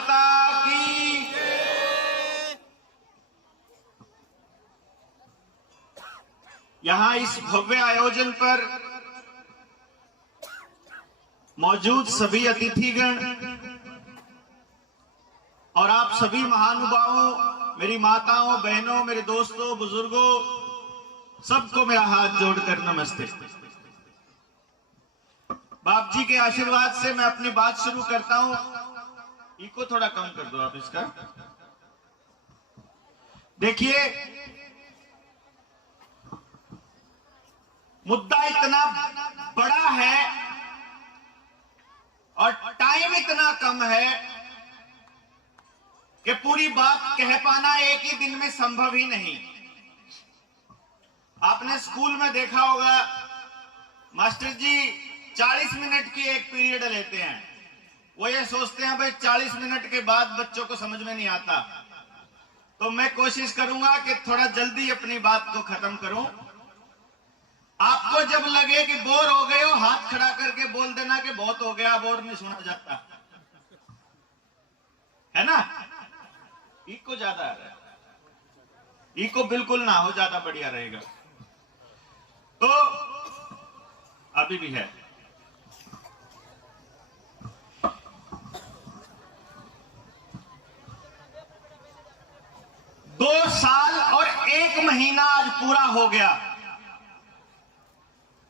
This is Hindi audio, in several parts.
माता की। यहां इस भव्य आयोजन पर मौजूद सभी अतिथिगण और आप सभी महानुभावों, मेरी माताओं, बहनों, मेरे दोस्तों, बुजुर्गों, सबको मेरा हाथ जोड़कर नमस्ते। बाप जी के आशीर्वाद से मैं अपनी बात शुरू करता हूं। इको थोड़ा कम कर दो आप इसका। देखिए, मुद्दा इतना बड़ा है और टाइम इतना कम है कि पूरी बात कह पाना एक ही दिन में संभव ही नहीं। आपने स्कूल में देखा होगा, मास्टर जी 40 मिनट की एक पीरियड लेते हैं। वो ये सोचते हैं भाई 40 मिनट के बाद बच्चों को समझ में नहीं आता। तो मैं कोशिश करूंगा कि थोड़ा जल्दी अपनी बात को खत्म करूं। आपको जब लगे कि बोर हो गए हो, हाथ खड़ा करके बोल देना कि बहुत हो गया, बोर नहीं सुना जाता है ना। इको ज्यादा आ रहा है, इको बिल्कुल ना हो, ज्यादा बढ़िया रहेगा। तो अभी भी है। दो साल और 1 महीना आज पूरा हो गया।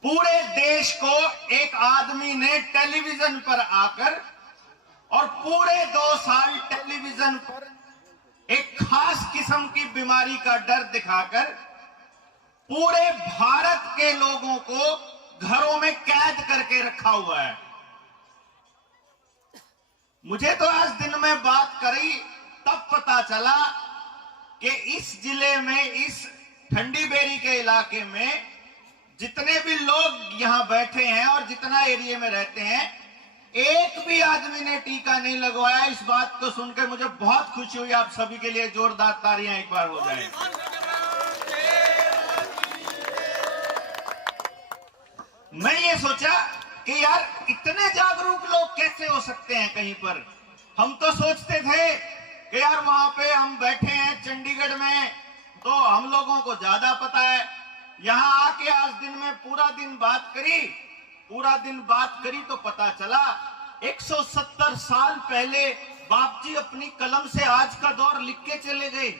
पूरे देश को एक आदमी ने टेलीविजन पर आकर और पूरे 2 साल टेलीविजन पर एक खास किस्म की बीमारी का डर दिखाकर पूरे भारत के लोगों को घरों में कैद करके रखा हुआ है। मुझे तो आज दिन में बात करी तब पता चला कि इस जिले में, इस ठंडी बेरी के इलाके में जितने भी लोग यहां बैठे हैं और जितना एरिया में रहते हैं, एक भी आदमी ने टीका नहीं लगवाया। इस बात को सुनकर मुझे बहुत खुशी हुई। आप सभी के लिए जोरदार तालियां एक बार हो जाए। मैं ये सोचा कि यार इतने जागरूक लोग कैसे हो सकते हैं कहीं पर। हम तो सोचते थे कि यार वहां पे हम बैठे हैं चंडीगढ़ में तो हम लोगों को ज्यादा पता है। यहां आके आज दिन में पूरा दिन बात करी तो पता चला 170 साल पहले बाप जी अपनी कलम से आज का दौर लिख के चले गए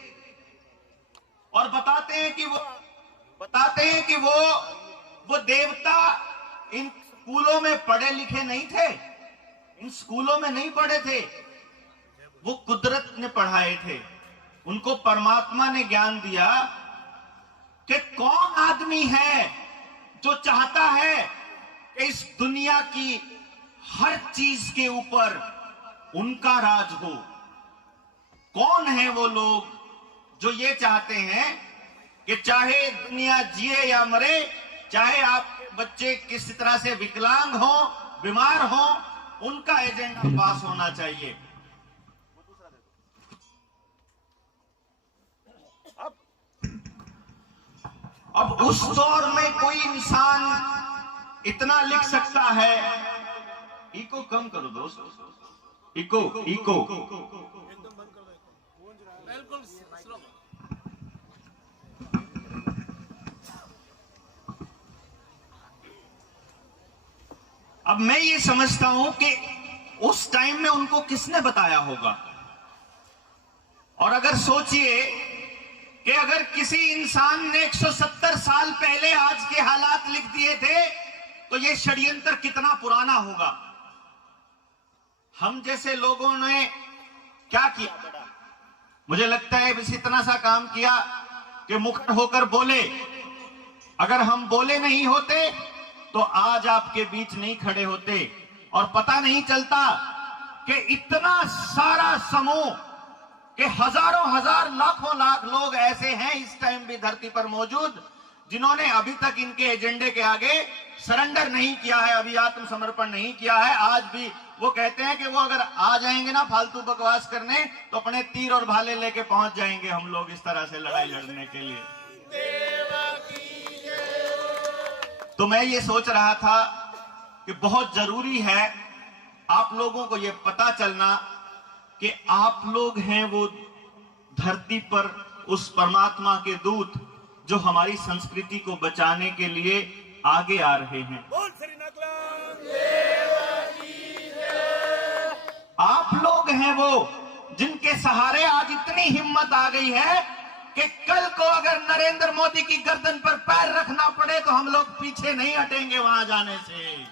और बताते हैं कि वो देवता इन स्कूलों में पढ़े लिखे नहीं थे, इन स्कूलों में नहीं पढ़े थे, वो कुदरत ने पढ़ाए थे। उनको परमात्मा ने ज्ञान दिया कि कौन आदमी है जो चाहता है कि इस दुनिया की हर चीज के ऊपर उनका राज हो। कौन है वो लोग जो ये चाहते हैं कि चाहे दुनिया जिए या मरे, चाहे आपके बच्चे किसी तरह से विकलांग हो, बीमार हो, उनका एजेंडा पास होना चाहिए। अब उस दौर में कोई इंसान इतना लिख सकता है। इको कम करो दोस्त, इको अब मैं ये समझता हूं कि उस टाइम में उनको किसने बताया होगा। और अगर सोचिए कि अगर किसी इंसान ने 170 साल पहले आज के हालात लिख दिए थे तो यह षड्यंत्र कितना पुराना होगा। हम जैसे लोगों ने क्या किया बड़ा, मुझे लगता है बस इतना सा काम किया कि मुखर होकर बोले। अगर हम बोले नहीं होते तो आज आपके बीच नहीं खड़े होते और पता नहीं चलता कि इतना सारा समूह कि हजारों हजार लाखों लाख लोग ऐसे हैं इस टाइम भी धरती पर मौजूद जिन्होंने अभी तक इनके एजेंडे के आगे सरेंडर नहीं किया है, अभी आत्मसमर्पण नहीं किया है। आज भी वो कहते हैं कि वो अगर आ जाएंगे ना फालतू बकवास करने तो अपने तीर और भाले लेके पहुंच जाएंगे हम लोग इस तरह से लड़ाई लड़ने के लिए। तो मैं ये सोच रहा था कि बहुत जरूरी है आप लोगों को ये पता चलना कि आप लोग हैं वो धरती पर उस परमात्मा के दूत जो हमारी संस्कृति को बचाने के लिए आगे आ रहे हैं। आप लोग हैं वो जिनके सहारे आज इतनी हिम्मत आ गई है कि कल को अगर नरेंद्र मोदी की गर्दन पर पैर रखना पड़े तो हम लोग पीछे नहीं हटेंगे वहां जाने से।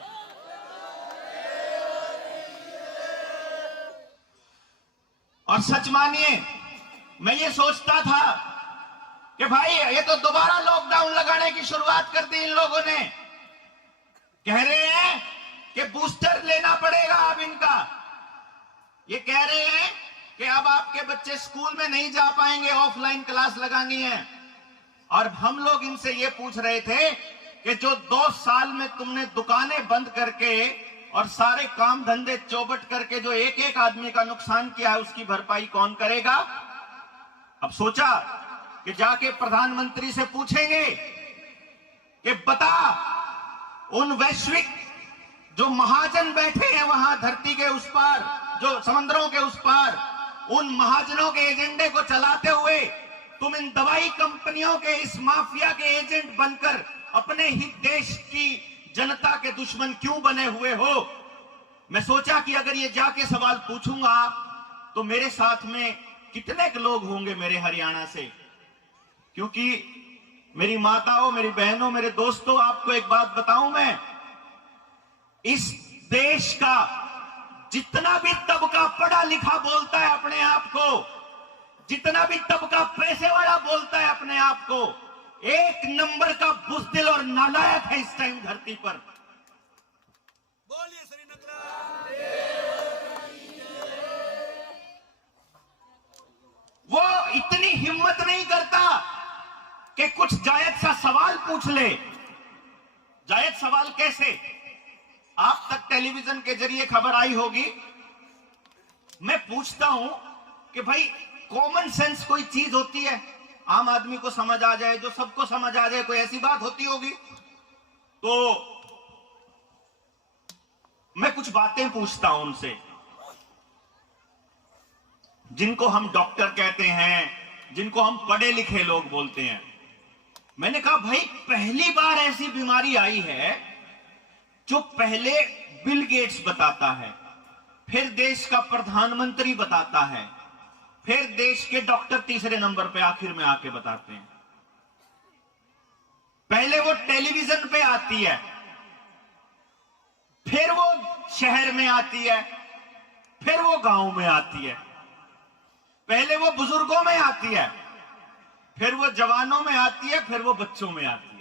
और सच मानिए, मैं ये सोचता था कि भाई ये तो दोबारा लॉकडाउन लगाने की शुरुआत कर दी इन लोगों ने। कह रहे हैं कि बूस्टर लेना पड़ेगा अब इनका। ये कह रहे हैं कि अब आपके बच्चे स्कूल में नहीं जा पाएंगे, ऑफलाइन क्लास लगानी है। और हम लोग इनसे ये पूछ रहे थे कि जो 2 साल में तुमने दुकानें बंद करके और सारे काम धंधे चौपट करके जो एक एक आदमी का नुकसान किया है, उसकी भरपाई कौन करेगा? अब सोचा कि जाके प्रधानमंत्री से पूछेंगे कि बता, उन वैश्विक जो महाजन बैठे हैं वहां धरती के उस पार, जो समंदरों के उस पार, उन महाजनों के एजेंडे को चलाते हुए तुम इन दवाई कंपनियों के इस माफिया के एजेंट बनकर अपने ही देश की जनता के दुश्मन क्यों बने हुए हो? मैं सोचा कि अगर ये जाके सवाल पूछूंगा तो मेरे साथ में कितने लोग होंगे मेरे हरियाणा से। क्योंकि मेरी माताओं, मेरी बहनों, मेरे दोस्तों, आपको एक बात बताऊं, मैं इस देश का जितना भी तबका पढ़ा लिखा बोलता है अपने आप को, जितना भी तबका पैसे वाला बोलता है अपने आप को, एक नंबर का बुज़दिल और नालायक है इस टाइम धरती पर। बोलिए वो इतनी हिम्मत नहीं करता कि कुछ जायज सा सवाल पूछ ले। जायज सवाल कैसे? आप तक टेलीविजन के जरिए खबर आई होगी। मैं पूछता हूं कि भाई कॉमन सेंस कोई चीज होती है, आम आदमी को समझ आ जाए, जो सबको समझ आ जाए, कोई ऐसी बात होती होगी? तो मैं कुछ बातें पूछता हूं उनसे, जिनको हम डॉक्टर कहते हैं, जिनको हम पढ़े लिखे लोग बोलते हैं। मैंने कहा भाई पहली बार ऐसी बीमारी आई है जो पहले बिल गेट्स बताता है, फिर देश का प्रधानमंत्री बताता है, फिर देश के डॉक्टर तीसरे नंबर पे आखिर में आके बताते हैं। पहले वो टेलीविजन पे आती है, फिर वो शहर में आती है, फिर वो गांव में आती है। पहले वो बुजुर्गों में आती है, फिर वो जवानों में आती है, फिर वो बच्चों में आती है।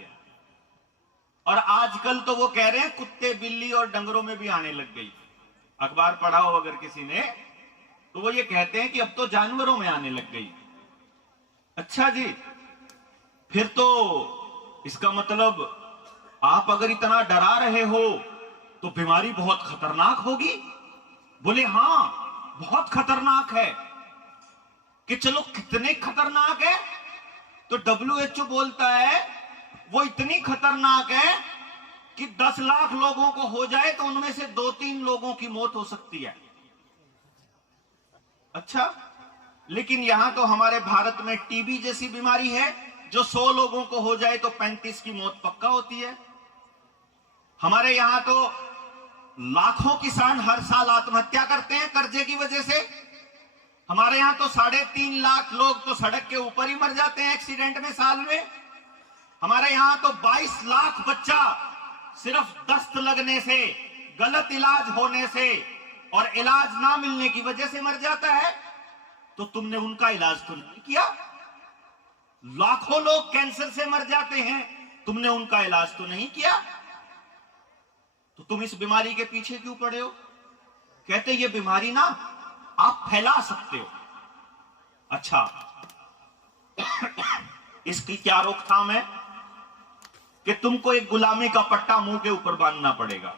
और आजकल तो वो कह रहे हैं कुत्ते, बिल्ली और डंगरों में भी आने लग गई। अखबार पढ़ा हो अगर किसी ने, तो वो ये कहते हैं कि अब तो जानवरों में आने लग गई। अच्छा जी, फिर तो इसका मतलब आप अगर इतना डरा रहे हो तो बीमारी बहुत खतरनाक होगी। बोले हां, बहुत खतरनाक है। कि चलो कितने खतरनाक है? तो WHO बोलता है वो इतनी खतरनाक है कि 10 लाख लोगों को हो जाए तो उनमें से 2-3 लोगों की मौत हो सकती है। अच्छा, लेकिन यहां तो हमारे भारत में टीबी जैसी बीमारी है जो 100 लोगों को हो जाए तो 35 की मौत पक्का होती है। हमारे यहां तो लाखों किसान हर साल आत्महत्या करते हैं कर्जे की वजह से। हमारे यहां तो 3.5 लाख लोग तो सड़क के ऊपर ही मर जाते हैं एक्सीडेंट में साल में। हमारे यहां तो 22 लाख बच्चा सिर्फ दस्त लगने से, गलत इलाज होने से और इलाज ना मिलने की वजह से मर जाता है। तो तुमने उनका इलाज तो नहीं किया। लाखों लोग कैंसर से मर जाते हैं, तुमने उनका इलाज तो नहीं किया। तो तुम इस बीमारी के पीछे क्यों पड़े हो? कहते ये बीमारी ना आप फैला सकते हो। अच्छा, इसकी क्या रोकथाम है? कि तुमको एक गुलामी का पट्टा मुंह के ऊपर बांधना पड़ेगा।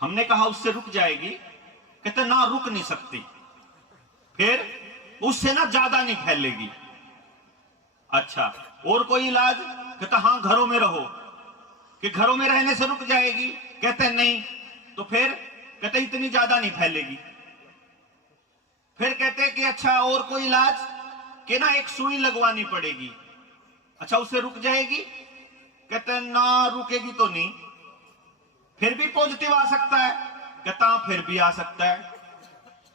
हमने कहा उससे रुक जाएगी? कहते ना, रुक नहीं सकती। फिर उससे ना ज्यादा नहीं फैलेगी। अच्छा, और कोई इलाज? कहते हां, घरों में रहो। कि घरों में रहने से रुक जाएगी? कहते नहीं। तो फिर? कहते इतनी ज्यादा नहीं फैलेगी। फिर कहते हैं कि अच्छा और कोई इलाज, कि ना एक सुई लगवानी पड़ेगी। अच्छा उससे रुक जाएगी? कहते हैं ना रुकेगी तो नहीं। फिर भी पॉजिटिव आ सकता है? कहता फिर भी आ सकता है।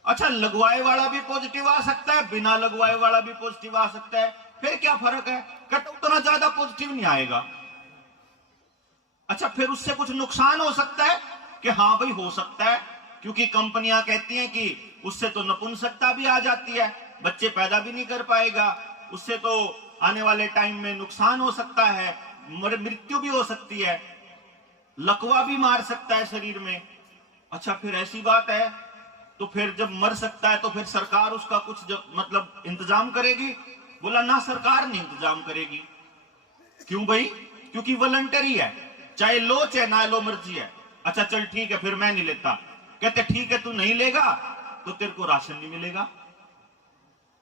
अच्छा लगवाए वाला भी पॉजिटिव आ सकता है, बिना लगवाए वाला भी पॉजिटिव आ सकता है, फिर क्या फर्क है? कहता उतना ज्यादा पॉजिटिव नहीं आएगा। अच्छा फिर उससे कुछ नुकसान हो सकता है? कि हाँ भाई हो सकता है, क्योंकि कंपनियां कहती हैं कि उससे तो नपुंसकता भी आ जाती है, बच्चे पैदा भी नहीं कर पाएगा, उससे तो आने वाले टाइम में नुकसान हो सकता है, मृत्यु भी हो सकती है, लकवा भी मार सकता है शरीर में। अच्छा फिर ऐसी बात है, तो फिर जब मर सकता है तो फिर सरकार उसका कुछ मतलब इंतजाम करेगी? बोला ना, सरकार नहीं इंतजाम करेगी। क्यों भाई? क्योंकि वॉलंटरी है, चाहे लो चाहे ना लो, मर्जी है। अच्छा चल ठीक है, फिर मैं नहीं लेता। कहते ठीक है, तू नहीं लेगा तो तेरे को राशन नहीं मिलेगा,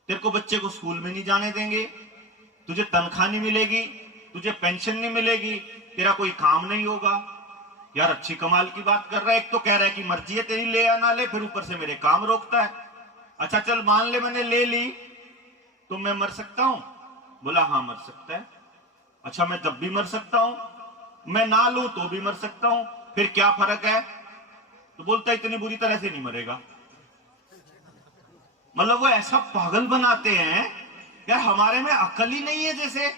तेरे को बच्चे को स्कूल में नहीं जाने देंगे, तुझे तनख्वाह नहीं मिलेगी, तुझे पेंशन नहीं मिलेगी, तेरा कोई काम नहीं होगा। यार अच्छी कमाल की बात कर रहा है। एक तो कह रहा है कि मर्जी है तेरी, ले या ना ले, फिर ऊपर से मेरे काम रोकता है। अच्छा चल मान ले मैंने ले ली, तो मैं मर सकता हूं? बोला हाँ मर सकता है। अच्छा मैं तब भी मर सकता हूं, मैं ना लूं तो भी मर सकता हूं, फिर क्या फर्क है? तो बोलता इतनी बुरी तरह से नहीं मरेगा। मतलब वो ऐसा पागल बनाते हैं यार, हमारे में अकल ही नहीं है जैसे।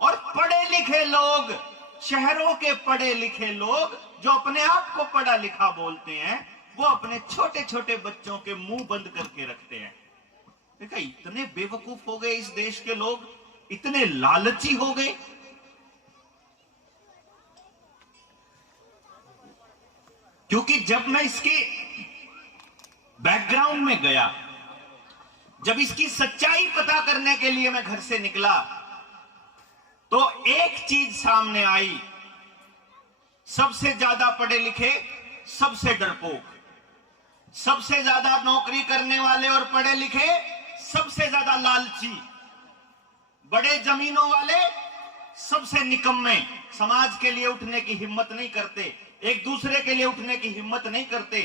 और पढ़े लिखे लोग, शहरों के पढ़े लिखे लोग जो अपने आप को पढ़ा लिखा बोलते हैं, वो अपने छोटे छोटे बच्चों के मुंह बंद करके रखते हैं। देखा इतने बेवकूफ हो गए इस देश के लोग, इतने लालची हो गए। क्योंकि जब मैं इसके बैकग्राउंड में गया, जब इसकी सच्चाई पता करने के लिए मैं घर से निकला, तो एक चीज सामने आई, सबसे ज्यादा पढ़े लिखे सबसे डरपोक, सबसे ज्यादा नौकरी करने वाले और पढ़े लिखे सबसे ज्यादा लालची, बड़े जमीनों वाले सबसे निकम्मे, समाज के लिए उठने की हिम्मत नहीं करते, एक दूसरे के लिए उठने की हिम्मत नहीं करते।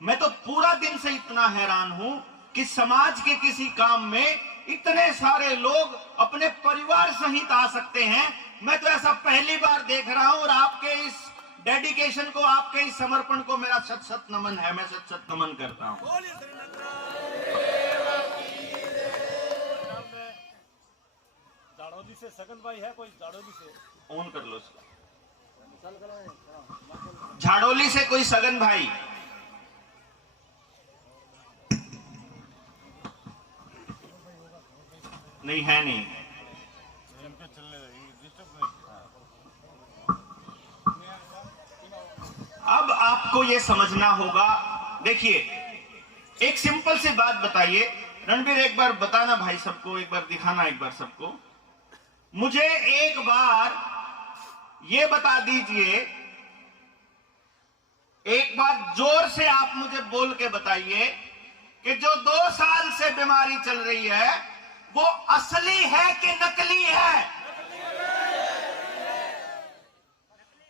मैं तो पूरा दिन से इतना हैरान हूं कि समाज के किसी काम में इतने सारे लोग अपने परिवार सहित आ सकते हैं। मैं तो ऐसा पहली बार देख रहा हूं, और आपके इस डेडिकेशन को, आपके इस समर्पण को मेरा सत सत नमन है, मैं सत सत नमन करता हूं। झाड़ोली से सगन भाई है कोई? झाड़ोली से ऑन कर लो इसको। झाड़ोली से कोई सगन भाई? नहीं है, नहीं। अब आपको यह समझना होगा, देखिए एक सिंपल सी बात बताइए, रणबीर एक बार बताना भाई सबको, एक बार दिखाना एक बार सबको, मुझे एक बार ये बता दीजिए, एक बार जोर से आप मुझे बोल के बताइए कि जो 2 साल से बीमारी चल रही है वो असली है कि नकली है?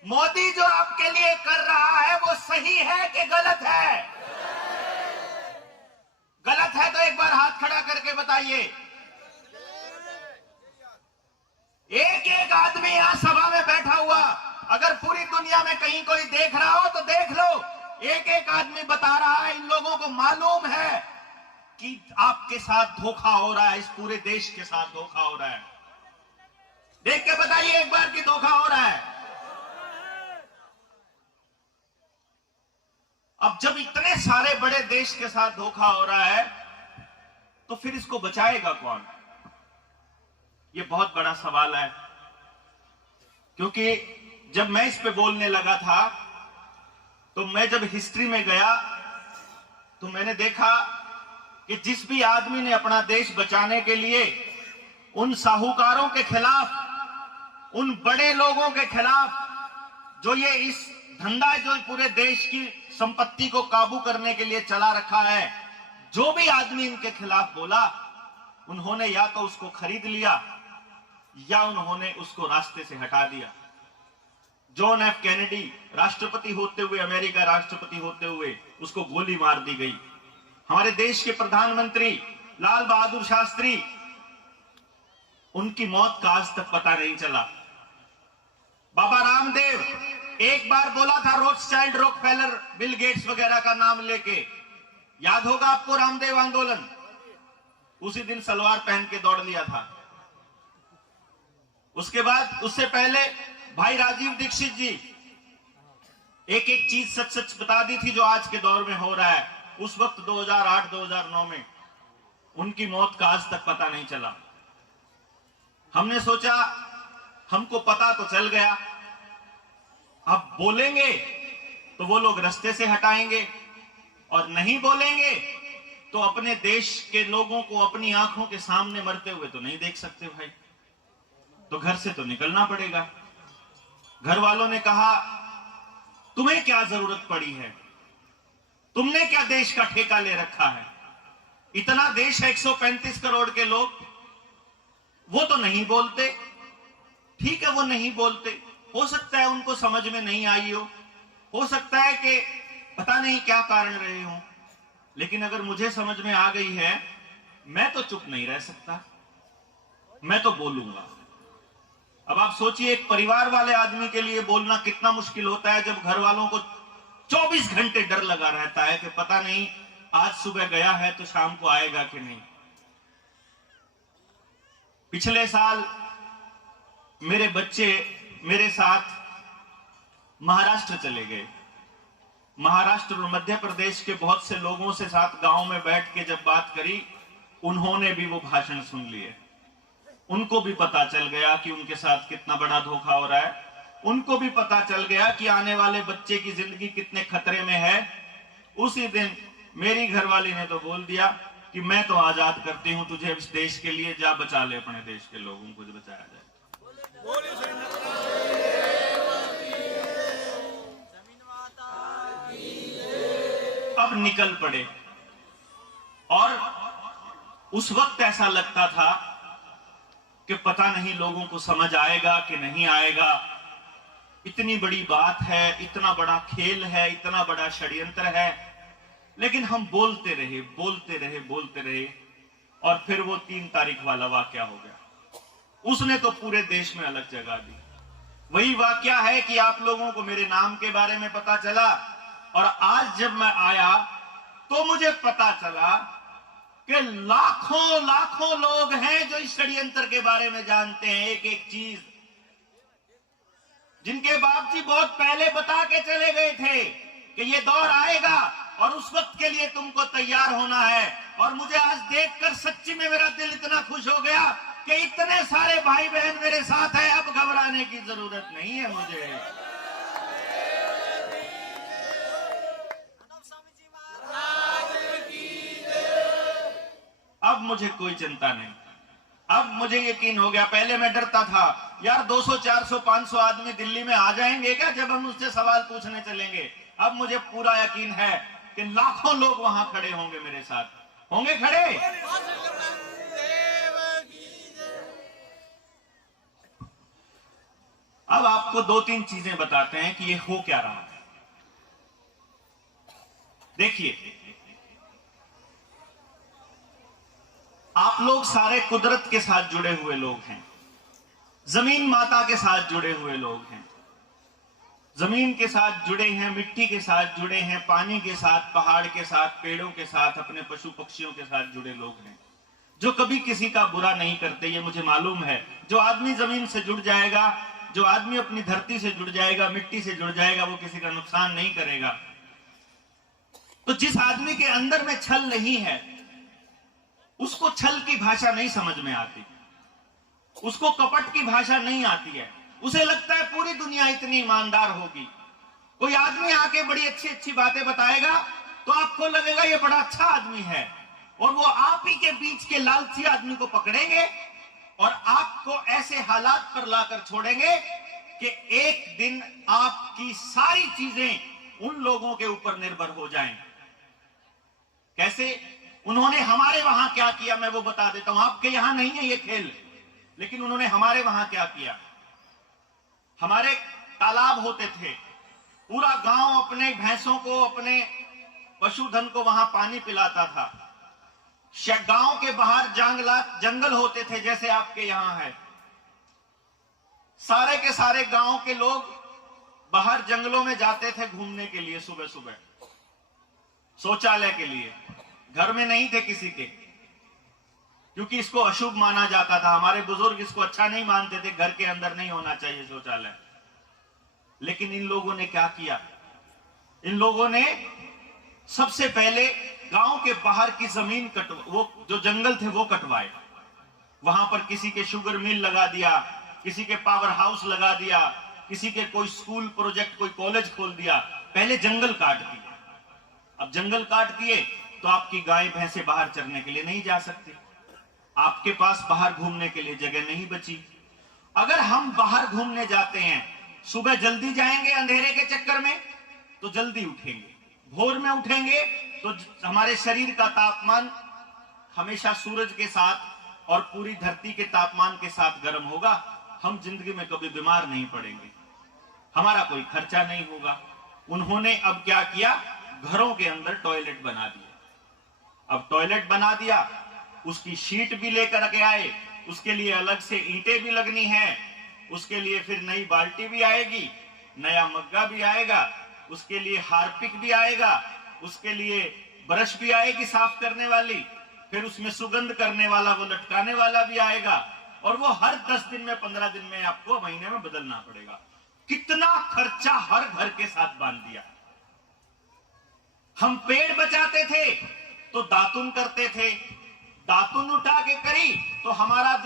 मोदी जो आपके लिए कर रहा है वो सही है कि गलत है? गलत है तो एक बार हाथ खड़ा करके बताइए। एक एक आदमी यहां सभा में बैठा हुआ, अगर पूरी दुनिया में कहीं कोई देख रहा हो तो देख लो, एक एक आदमी बता रहा है, इन लोगों को मालूम है कि आपके साथ धोखा हो रहा है, इस पूरे देश के साथ धोखा हो रहा है। देख के बताइए एक बार कि धोखा हो रहा है। अब जब इतने सारे बड़े देश के साथ धोखा हो रहा है तो फिर इसको बचाएगा कौन? ये बहुत बड़ा सवाल है। क्योंकि जब मैं इस पे बोलने लगा था तो मैं जब हिस्ट्री में गया तो मैंने देखा कि जिस भी आदमी ने अपना देश बचाने के लिए उन साहूकारों के खिलाफ, उन बड़े लोगों के खिलाफ जो ये इस धंधा जो पूरे देश की संपत्ति को काबू करने के लिए चला रखा है, जो भी आदमी इनके खिलाफ बोला, उन्होंने या तो उसको खरीद लिया या उन्होंने उसको रास्ते से हटा दिया। जॉन एफ कैनेडी राष्ट्रपति होते हुए, अमेरिका राष्ट्रपति होते हुए उसको गोली मार दी गई। हमारे देश के प्रधानमंत्री लाल बहादुर शास्त्री, उनकी मौत का आज तक पता नहीं चला। बाबा रामदेव एक बार बोला था रोथस्चाइल्ड, रॉकफेलर, बिल गेट्स वगैरह का नाम लेके, याद होगा आपको रामदेव आंदोलन, उसी दिन सलवार पहन के दौड़ लिया था। उसके बाद उससे पहले भाई राजीव दीक्षित जी एक एक चीज सच सच बता दी थी जो आज के दौर में हो रहा है। उस वक्त 2008-2009 में उनकी मौत का आज तक पता नहीं चला। हमने सोचा हमको पता तो चल गया, अब बोलेंगे तो वो लोग रास्ते से हटाएंगे, और नहीं बोलेंगे तो अपने देश के लोगों को अपनी आंखों के सामने मरते हुए तो नहीं देख सकते भाई, तो घर से तो निकलना पड़ेगा। घर वालों ने कहा तुम्हें क्या जरूरत पड़ी है, तुमने क्या देश का ठेका ले रखा है, इतना देश है 135 करोड़ के लोग, वो तो नहीं बोलते। ठीक है, वो नहीं बोलते, हो सकता है उनको समझ में नहीं आई हो सकता है कि पता नहीं क्या कारण रहे हो, लेकिन अगर मुझे समझ में आ गई है, मैं तो चुप नहीं रह सकता, मैं तो बोलूंगा। अब आप सोचिए एक परिवार वाले आदमी के लिए बोलना कितना मुश्किल होता है, जब घर वालों को 24 घंटे डर लगा रहता है कि पता नहीं आज सुबह गया है तो शाम को आएगा कि नहीं। पिछले साल मेरे बच्चे मेरे साथ महाराष्ट्र चले गए। महाराष्ट्र और मध्य प्रदेश के बहुत से लोगों से साथ गांव में बैठ के जब बात करी, उन्होंने भी वो भाषण सुन लिए। उनको भी पता चल गया कि उनके साथ कितना बड़ा धोखा हो रहा है, उनको भी पता चल गया कि आने वाले बच्चे की जिंदगी कितने खतरे में है। उसी दिन मेरी घरवाली ने तो बोल दिया कि मैं तो आजाद करती हूं तुझे इस देश के लिए, जा बचा ले अपने देश के लोगों को, जो बचाया जाए। अब निकल पड़े, और उस वक्त ऐसा लगता था कि पता नहीं लोगों को समझ आएगा कि नहीं आएगा। इतनी बड़ी बात है, इतना बड़ा खेल है, इतना बड़ा षड्यंत्र है, लेकिन हम बोलते रहे बोलते रहे बोलते रहे, और फिर वो 3 तारीख वाला वाकया हो गया। उसने तो पूरे देश में अलग जगह दी। वही वाकया है कि आप लोगों को मेरे नाम के बारे में पता चला, और आज जब मैं आया तो मुझे पता चला कि लाखों लाखों लोग हैं जो इस षड्यंत्र के बारे में जानते हैं एक एक चीज, जिनके बाप जी बहुत पहले बता के चले गए थे कि ये दौर आएगा और उस वक्त के लिए तुमको तैयार होना है। और मुझे आज देखकर सच्ची में मेरा दिल इतना खुश हो गया कि इतने सारे भाई बहन मेरे साथ हैं, अब घबराने की जरूरत नहीं है मुझे। अब मुझे कोई चिंता नहीं, अब मुझे यकीन हो गया। पहले मैं डरता था यार 200, 400, 500 आदमी दिल्ली में आ जाएंगे क्या जब हम उससे सवाल पूछने चलेंगे। अब मुझे पूरा यकीन है कि लाखों लोग वहां खड़े होंगे, मेरे साथ होंगे खड़े। अब आपको 2-3 चीजें बताते हैं कि ये हो क्या रहा है। देखिए, आप लोग सारे कुदरत के साथ जुड़े हुए लोग हैं, जमीन माता के साथ जुड़े हुए लोग हैं, जमीन के साथ जुड़े हैं, मिट्टी के साथ जुड़े हैं, पानी के साथ, पहाड़ के साथ, पेड़ों के साथ, अपने पशु पक्षियों के साथ जुड़े लोग हैं, जो कभी किसी का बुरा नहीं करते। ये मुझे मालूम है। जो आदमी जमीन से जुड़ जाएगा, जो आदमी अपनी धरती से जुड़ जाएगा, मिट्टी से जुड़ जाएगा, वो किसी का नुकसान नहीं करेगा। तो जिस आदमी के अंदर में छल नहीं है, उसको छल की भाषा नहीं समझ में आती, उसको कपट की भाषा नहीं आती है। उसे लगता है पूरी दुनिया इतनी ईमानदार होगी। कोई आदमी आके बड़ी अच्छी अच्छी बातें बताएगा तो आपको लगेगा ये बड़ा अच्छा आदमी है, और वो आप ही के बीच के लालची आदमी को पकड़ेंगे और आपको ऐसे हालात पर लाकर छोड़ेंगे कि एक दिन आपकी सारी चीजें उन लोगों के ऊपर निर्भर हो जाएं। कैसे? उन्होंने हमारे वहां क्या किया मैं वो बता देता हूं। आपके यहां नहीं है ये खेल, लेकिन उन्होंने हमारे वहां क्या किया। हमारे तालाब होते थे, पूरा गांव अपने भैंसों को, अपने पशुधन को वहां पानी पिलाता था। गांव के बाहर जंगल होते थे, जैसे आपके यहां है। सारे के सारे गांव के लोग बाहर जंगलों में जाते थे घूमने के लिए सुबह सुबह, शौचालय के लिए। घर में नहीं थे किसी के, क्योंकि इसको अशुभ माना जाता था। हमारे बुजुर्ग इसको अच्छा नहीं मानते थे, घर के अंदर नहीं होना चाहिए शौचालय। लेकिन इन लोगों ने क्या किया? इन लोगों ने सबसे पहले गांव के बाहर की जमीन वो जो जंगल थे वो कटवाए। वहां पर किसी के शुगर मिल लगा दिया, किसी के पावर हाउस लगा दिया, किसी के कोई स्कूल प्रोजेक्ट, कोई कॉलेज खोल दिया। पहले जंगल काट दिए। अब जंगल काट दिए तो आपकी गाय भैंसे बाहर चरने के लिए नहीं जा सकती, आपके पास बाहर घूमने के लिए जगह नहीं बची। अगर हम बाहर घूमने जाते हैं, सुबह जल्दी जाएंगे अंधेरे के चक्कर में तो जल्दी उठेंगे, भोर में उठेंगे तो हमारे शरीर का तापमान हमेशा सूरज के साथ और पूरी धरती के तापमान के साथ गर्म होगा। हम जिंदगी में कभी बीमार नहीं पड़ेंगे, हमारा कोई खर्चा नहीं होगा। उन्होंने अब क्या किया? घरों के अंदर टॉयलेट बना दिया। अब टॉयलेट बना दिया, उसकी शीट भी लेकर के आए, उसके लिए अलग से ईंटें भी लगनी है, उसके लिए फिर नई बाल्टी भी आएगी, नया मग्गा भी आएगा, उसके लिए हार्पिक भी आएगा, उसके लिए ब्रश भी आएगी साफ करने वाली, फिर उसमें सुगंध करने वाला, वो लटकाने वाला भी आएगा, और वो हर 10 दिन में 15 दिन में आपको महीने में बदलना पड़ेगा। कितना खर्चा हर घर के साथ बांध दिया। हम पेड़ बचाते थे तो दातुन करते थे, दातुन उठा के करी तो हमारा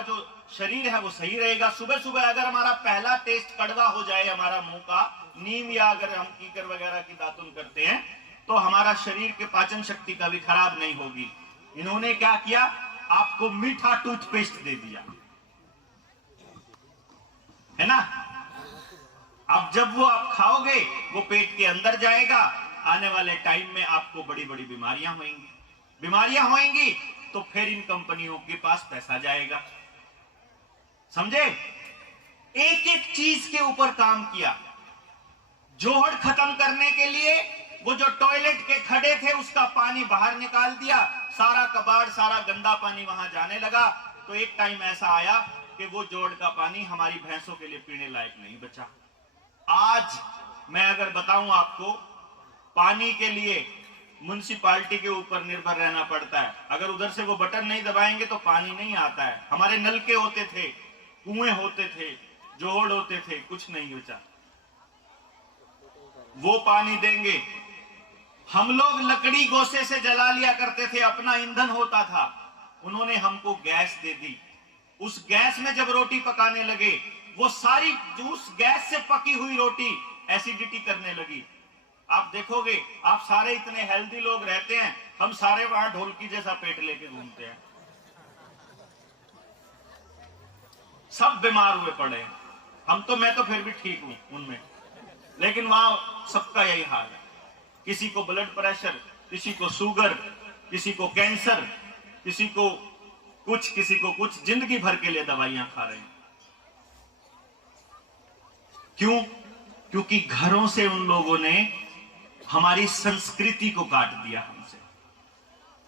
जो शरीर है वो सही रहेगा। सुबह सुबह अगर हमारा पहला टेस्ट कड़वा हो जाए हमारा मुंह का, नीम या अगर हम कीकर वगैरह की दातुन करते हैं तो हमारा शरीर के पाचन शक्ति का भी खराब नहीं होगी। इन्होंने क्या किया? आपको मीठा टूथपेस्ट दे दिया, है ना? अब जब वो आप खाओगे वो पेट के अंदर जाएगा, आने वाले टाइम में आपको बड़ी बड़ी बीमारियां होंगी तो फिर इन कंपनियों के पास पैसा जाएगा। समझे? एक एक चीज के ऊपर काम किया। जोहड़ खत्म करने के लिए वो जो टॉयलेट के खड़े थे उसका पानी बाहर निकाल दिया, सारा कबाड़, सारा गंदा पानी वहां जाने लगा। तो एक टाइम ऐसा आया कि वो जोड़ का पानी हमारी भैंसों के लिए पीने लायक नहीं बचा। आज मैं अगर बताऊं आपको, पानी के लिए म्युनिसिपालिटी के ऊपर निर्भर रहना पड़ता है। अगर उधर से वो बटन नहीं दबाएंगे तो पानी नहीं आता है। हमारे नलके होते थे, कुएं होते थे, जोड़ होते थे, कुछ नहीं बचा। वो पानी देंगे। हम लोग लकड़ी गोसे से जला लिया करते थे, अपना ईंधन होता था। उन्होंने हमको गैस दे दी। उस गैस में जब रोटी पकाने लगे, वो सारी उस गैस से पकी हुई रोटी एसिडिटी करने लगी। आप देखोगे, आप सारे इतने हेल्दी लोग रहते हैं, हम सारे वहां ढोलकी जैसा पेट लेके घूमते हैं, सब बीमार हुए पड़े हैं। मैं तो फिर भी ठीक हूं उनमें, लेकिन वहां सबका यही हाल है। किसी को ब्लड प्रेशर, किसी को शुगर, किसी को कैंसर, किसी को कुछ, जिंदगी भर के लिए दवाइयां खा रहे हैं। क्यों? क्योंकि घरों से उन लोगों ने हमारी संस्कृति को काट दिया हमसे।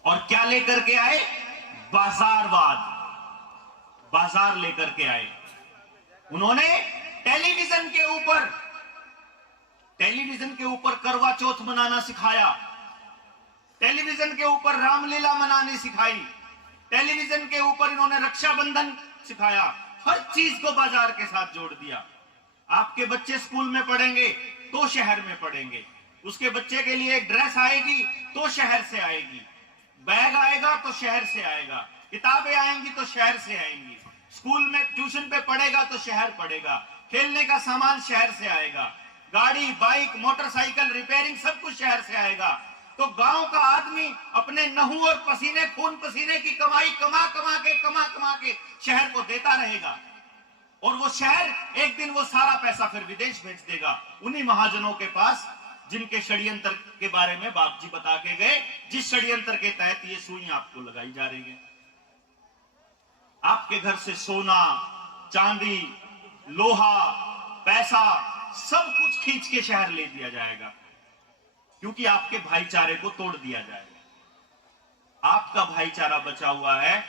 और क्या लेकर के आए? बाजारवाद, बाजार लेकर के आए। उन्होंने टेलीविजन के ऊपर करवा चौथ मनाना सिखाया, टेलीविजन के ऊपर रामलीला मनानी सिखाई, टेलीविजन के ऊपर इन्होंने रक्षाबंधन सिखाया। हर चीज को बाजार के साथ जोड़ दिया। आपके बच्चे स्कूल में पढ़ेंगे तो शहर में पढ़ेंगे, उसके बच्चे के लिए ड्रेस आएगी तो शहर से आएगी, बैग आएगा तो शहर से आएगा, किताबें आएंगी तो शहर से आएंगी, स्कूल में ट्यूशन पे पढ़ेगा तो शहर पढ़ेगा, खेलने का सामान शहर से आएगा, गाड़ी, बाइक, मोटरसाइकिल, रिपेयरिंग सब कुछ शहर से आएगा। तो गांव का आदमी अपने नहू और पसीने, खून पसीने की कमाई कमा कमा के शहर को देता रहेगा। और वो शहर एक दिन वो सारा पैसा फिर विदेश भेज देगा उन्हीं महाजनों के पास, जिनके षड्यंत्र के बारे में बाप जी बता के गए, जिस षड्यंत्र के तहत ये सुई आपको लगाई जा रही है। आपके घर से सोना, चांदी, लोहा, पैसा सब कुछ खींच के शहर ले दिया जाएगा। क्योंकि आपके भाईचारे को तोड़ दिया जाएगा। आपका भाईचारा बचा हुआ है,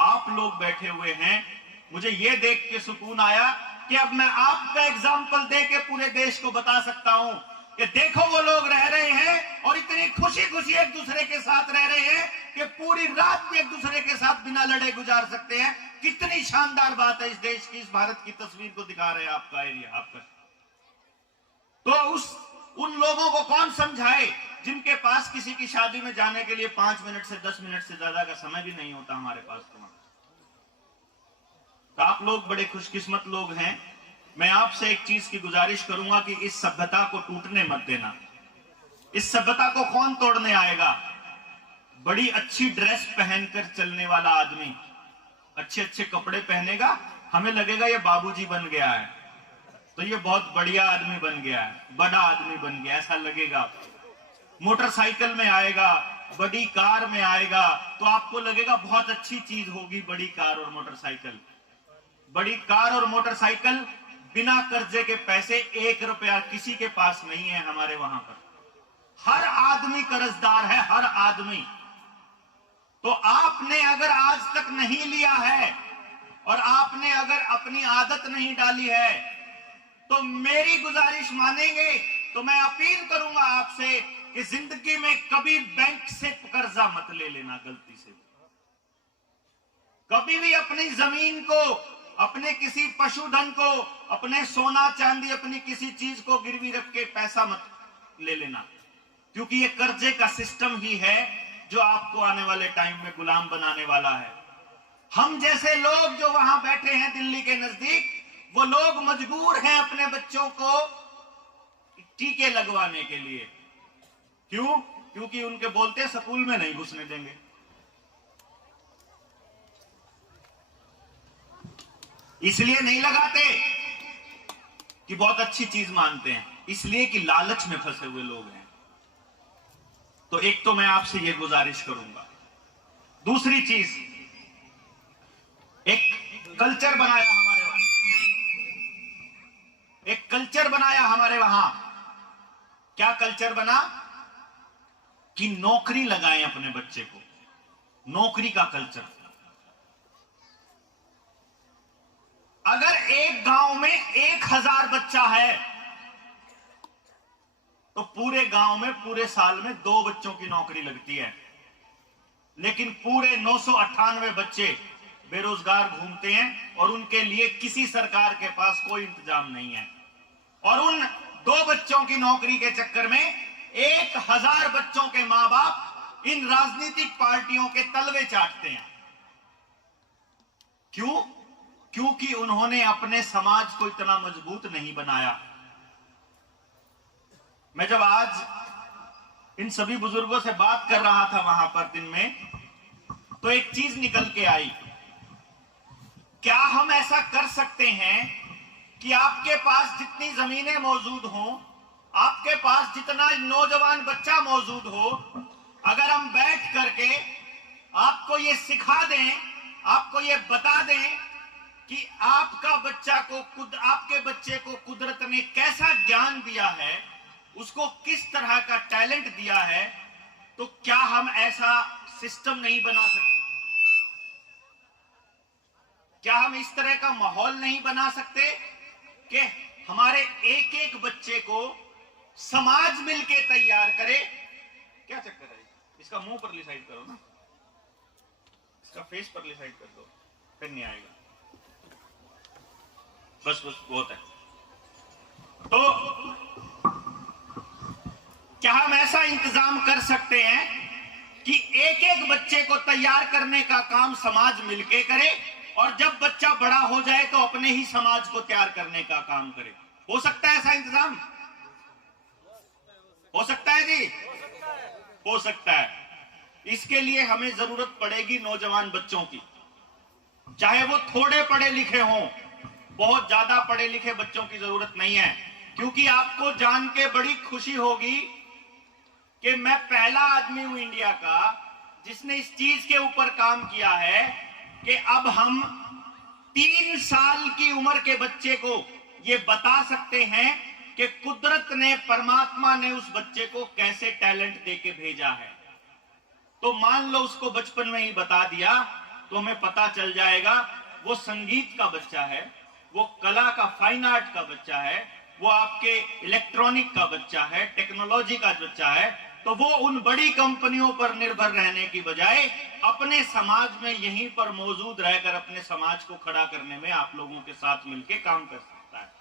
आप लोग बैठे हुए हैं। मुझे यह देख के सुकून आया कि अब मैं आपका एग्जाम्पल दे के पूरे देश को बता सकता हूं कि देखो वो लोग रह रहे हैं और इतनी खुशी खुशी एक दूसरे के साथ रह रहे हैं कि पूरी रात भी एक दूसरे के साथ बिना लड़े गुजार सकते हैं। कितनी शानदार बात है इस देश की, इस भारत की तस्वीर को दिखा रहे हैं आपका एरिया, आपका। तो उन लोगों को कौन समझाए जिनके पास किसी की शादी में जाने के लिए 5 मिनट से 10 मिनट से ज्यादा का समय भी नहीं होता हमारे पास। तो आप लोग बड़े खुशकिस्मत लोग हैं। मैं आपसे एक चीज की गुजारिश करूंगा कि इस सभ्यता को टूटने मत देना। इस सभ्यता को कौन तोड़ने आएगा? बड़ी अच्छी ड्रेस पहनकर चलने वाला आदमी अच्छे अच्छे कपड़े पहनेगा, हमें लगेगा ये बाबूजी बन गया है, तो ये बहुत बढ़िया आदमी बन गया है, बड़ा आदमी बन गया, ऐसा लगेगा। मोटरसाइकिल में आएगा, बड़ी कार में आएगा, तो आपको लगेगा बहुत अच्छी चीज होगी बड़ी कार और मोटरसाइकिल। बड़ी कार और मोटरसाइकिल बिना कर्जे के पैसे 1 रुपया किसी के पास नहीं है हमारे वहां पर। हर आदमी कर्जदार है, हर आदमी। तो आपने अगर आज तक नहीं लिया है और आपने अगर अपनी आदत नहीं डाली है, तो मेरी गुजारिश मानेंगे तो मैं अपील करूंगा आपसे कि जिंदगी में कभी बैंक से कर्जा मत ले लेना गलती से। कभी भी अपनी जमीन को, अपने किसी पशुधन को, अपने सोना चांदी, अपनी किसी चीज को गिरवी रख के पैसा मत ले लेना, क्योंकि ये कर्जे का सिस्टम ही है जो आपको आने वाले टाइम में गुलाम बनाने वाला है। हम जैसे लोग जो वहां बैठे हैं दिल्ली के नजदीक, वो लोग मजबूर हैं अपने बच्चों को टीके लगवाने के लिए। क्यों? क्योंकि उनके बोलते स्कूल में नहीं घुसने देंगे। इसलिए नहीं लगाते कि बहुत अच्छी चीज मानते हैं, इसलिए कि लालच में फंसे हुए लोग हैं। तो एक तो मैं आपसे यह गुजारिश करूंगा। दूसरी चीज, एक कल्चर बनाया हमारे वहां, एक कल्चर बनाया हमारे वहां। क्या कल्चर बना? कि नौकरी लगाएं अपने बच्चे को, नौकरी का कल्चर। अगर एक गांव में 1000 बच्चा है तो पूरे गांव में पूरे साल में 2 बच्चों की नौकरी लगती है, लेकिन पूरे 998 बच्चे बेरोजगार घूमते हैं और उनके लिए किसी सरकार के पास कोई इंतजाम नहीं है। और उन 2 बच्चों की नौकरी के चक्कर में 1000 बच्चों के मां बाप इन राजनीतिक पार्टियों के तलवे चाटते हैं। क्यों? क्योंकि उन्होंने अपने समाज को इतना मजबूत नहीं बनाया। मैं जब आज इन सभी बुजुर्गों से बात कर रहा था वहां पर दिन में, तो एक चीज निकल के आई। क्या हम ऐसा कर सकते हैं कि आपके पास जितनी जमीनें मौजूद हों, आपके पास जितना नौजवान बच्चा मौजूद हो, अगर हम बैठ करके आपको ये सिखा दें, आपको ये बता दें कि आपके बच्चे को कुदरत ने कैसा ज्ञान दिया है, उसको किस तरह का टैलेंट दिया है, तो क्या हम ऐसा सिस्टम नहीं बना सकते? क्या हम इस तरह का माहौल नहीं बना सकते कि हमारे एक एक बच्चे को समाज मिलके तैयार करे? क्या चक्कर है? इसका मुंह पर लिसाइड करो ना, इसका फेस पर लिसाइड कर दो, फिर नहीं आएगा। बस बहुत है। तो क्या हम ऐसा इंतजाम कर सकते हैं कि एक एक बच्चे को तैयार करने का काम समाज मिलके करे, और जब बच्चा बड़ा हो जाए तो अपने ही समाज को तैयार करने का काम करे? हो सकता है ऐसा इंतजाम? हो सकता है जी? हो सकता है। इसके लिए हमें जरूरत पड़ेगी नौजवान बच्चों की, चाहे वो थोड़े पढ़े लिखे हों, बहुत ज्यादा पढ़े लिखे बच्चों की जरूरत नहीं है। क्योंकि आपको जान के बड़ी खुशी होगी कि मैं पहला आदमी हूं इंडिया का जिसने इस चीज के ऊपर काम किया है कि अब हम 3 साल की उम्र के बच्चे को ये बता सकते हैं कि कुदरत ने, परमात्मा ने उस बच्चे को कैसे टैलेंट देके भेजा है। तो मान लो उसको बचपन में ही बता दिया तो हमें पता चल जाएगा वो संगीत का बच्चा है, वो कला का, फाइन आर्ट का बच्चा है, वो आपके इलेक्ट्रॉनिक का बच्चा है, टेक्नोलॉजी का बच्चा है, तो वो उन बड़ी कंपनियों पर निर्भर रहने की बजाय अपने समाज में यहीं पर मौजूद रहकर अपने समाज को खड़ा करने में आप लोगों के साथ मिलकर काम कर सकता है।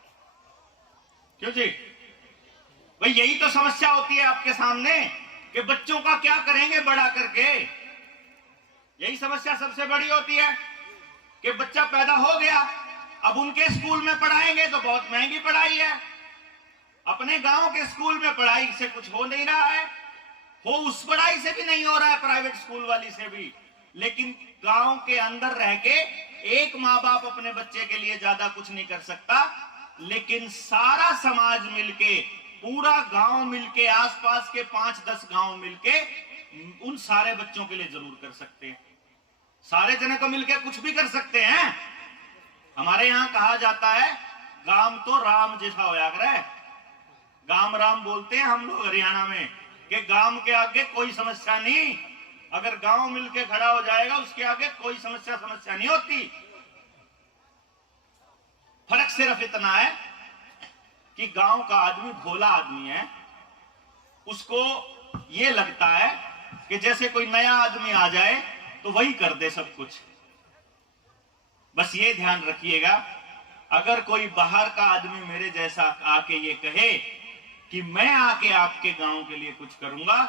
क्यों जी भाई, यही तो समस्या होती है आपके सामने कि बच्चों का क्या करेंगे बड़ा करके। यही समस्या सबसे बड़ी होती है कि बच्चा पैदा हो गया, अब उनके स्कूल में पढ़ाएंगे तो बहुत महंगी पढ़ाई है, अपने गांव के स्कूल में पढ़ाई से कुछ हो नहीं रहा है, हो उस पढ़ाई से भी नहीं हो रहा है, प्राइवेट स्कूल वाली से भी। लेकिन गांव के अंदर रह के एक माँ बाप अपने बच्चे के लिए ज्यादा कुछ नहीं कर सकता, लेकिन सारा समाज मिलके, पूरा गांव मिलके, आसपास के 5-10 गांव मिलके उन सारे बच्चों के लिए जरूर कर सकते हैं। सारे जने को मिलके कुछ भी कर सकते हैं। हमारे यहां कहा जाता है गांव तो राम जैसा होया करे। गांव राम बोलते हैं हम लोग हरियाणा में कि गांव के आगे कोई समस्या नहीं, अगर गांव मिलके खड़ा हो जाएगा उसके आगे कोई समस्या नहीं होती। फर्क सिर्फ इतना है कि गांव का आदमी भोला आदमी है, उसको ये लगता है कि जैसे कोई नया आदमी आ जाए तो वही कर दे सब कुछ। बस ये ध्यान रखिएगा, अगर कोई बाहर का आदमी मेरे जैसा आके ये कहे कि मैं आके आपके गांव के लिए कुछ करूंगा,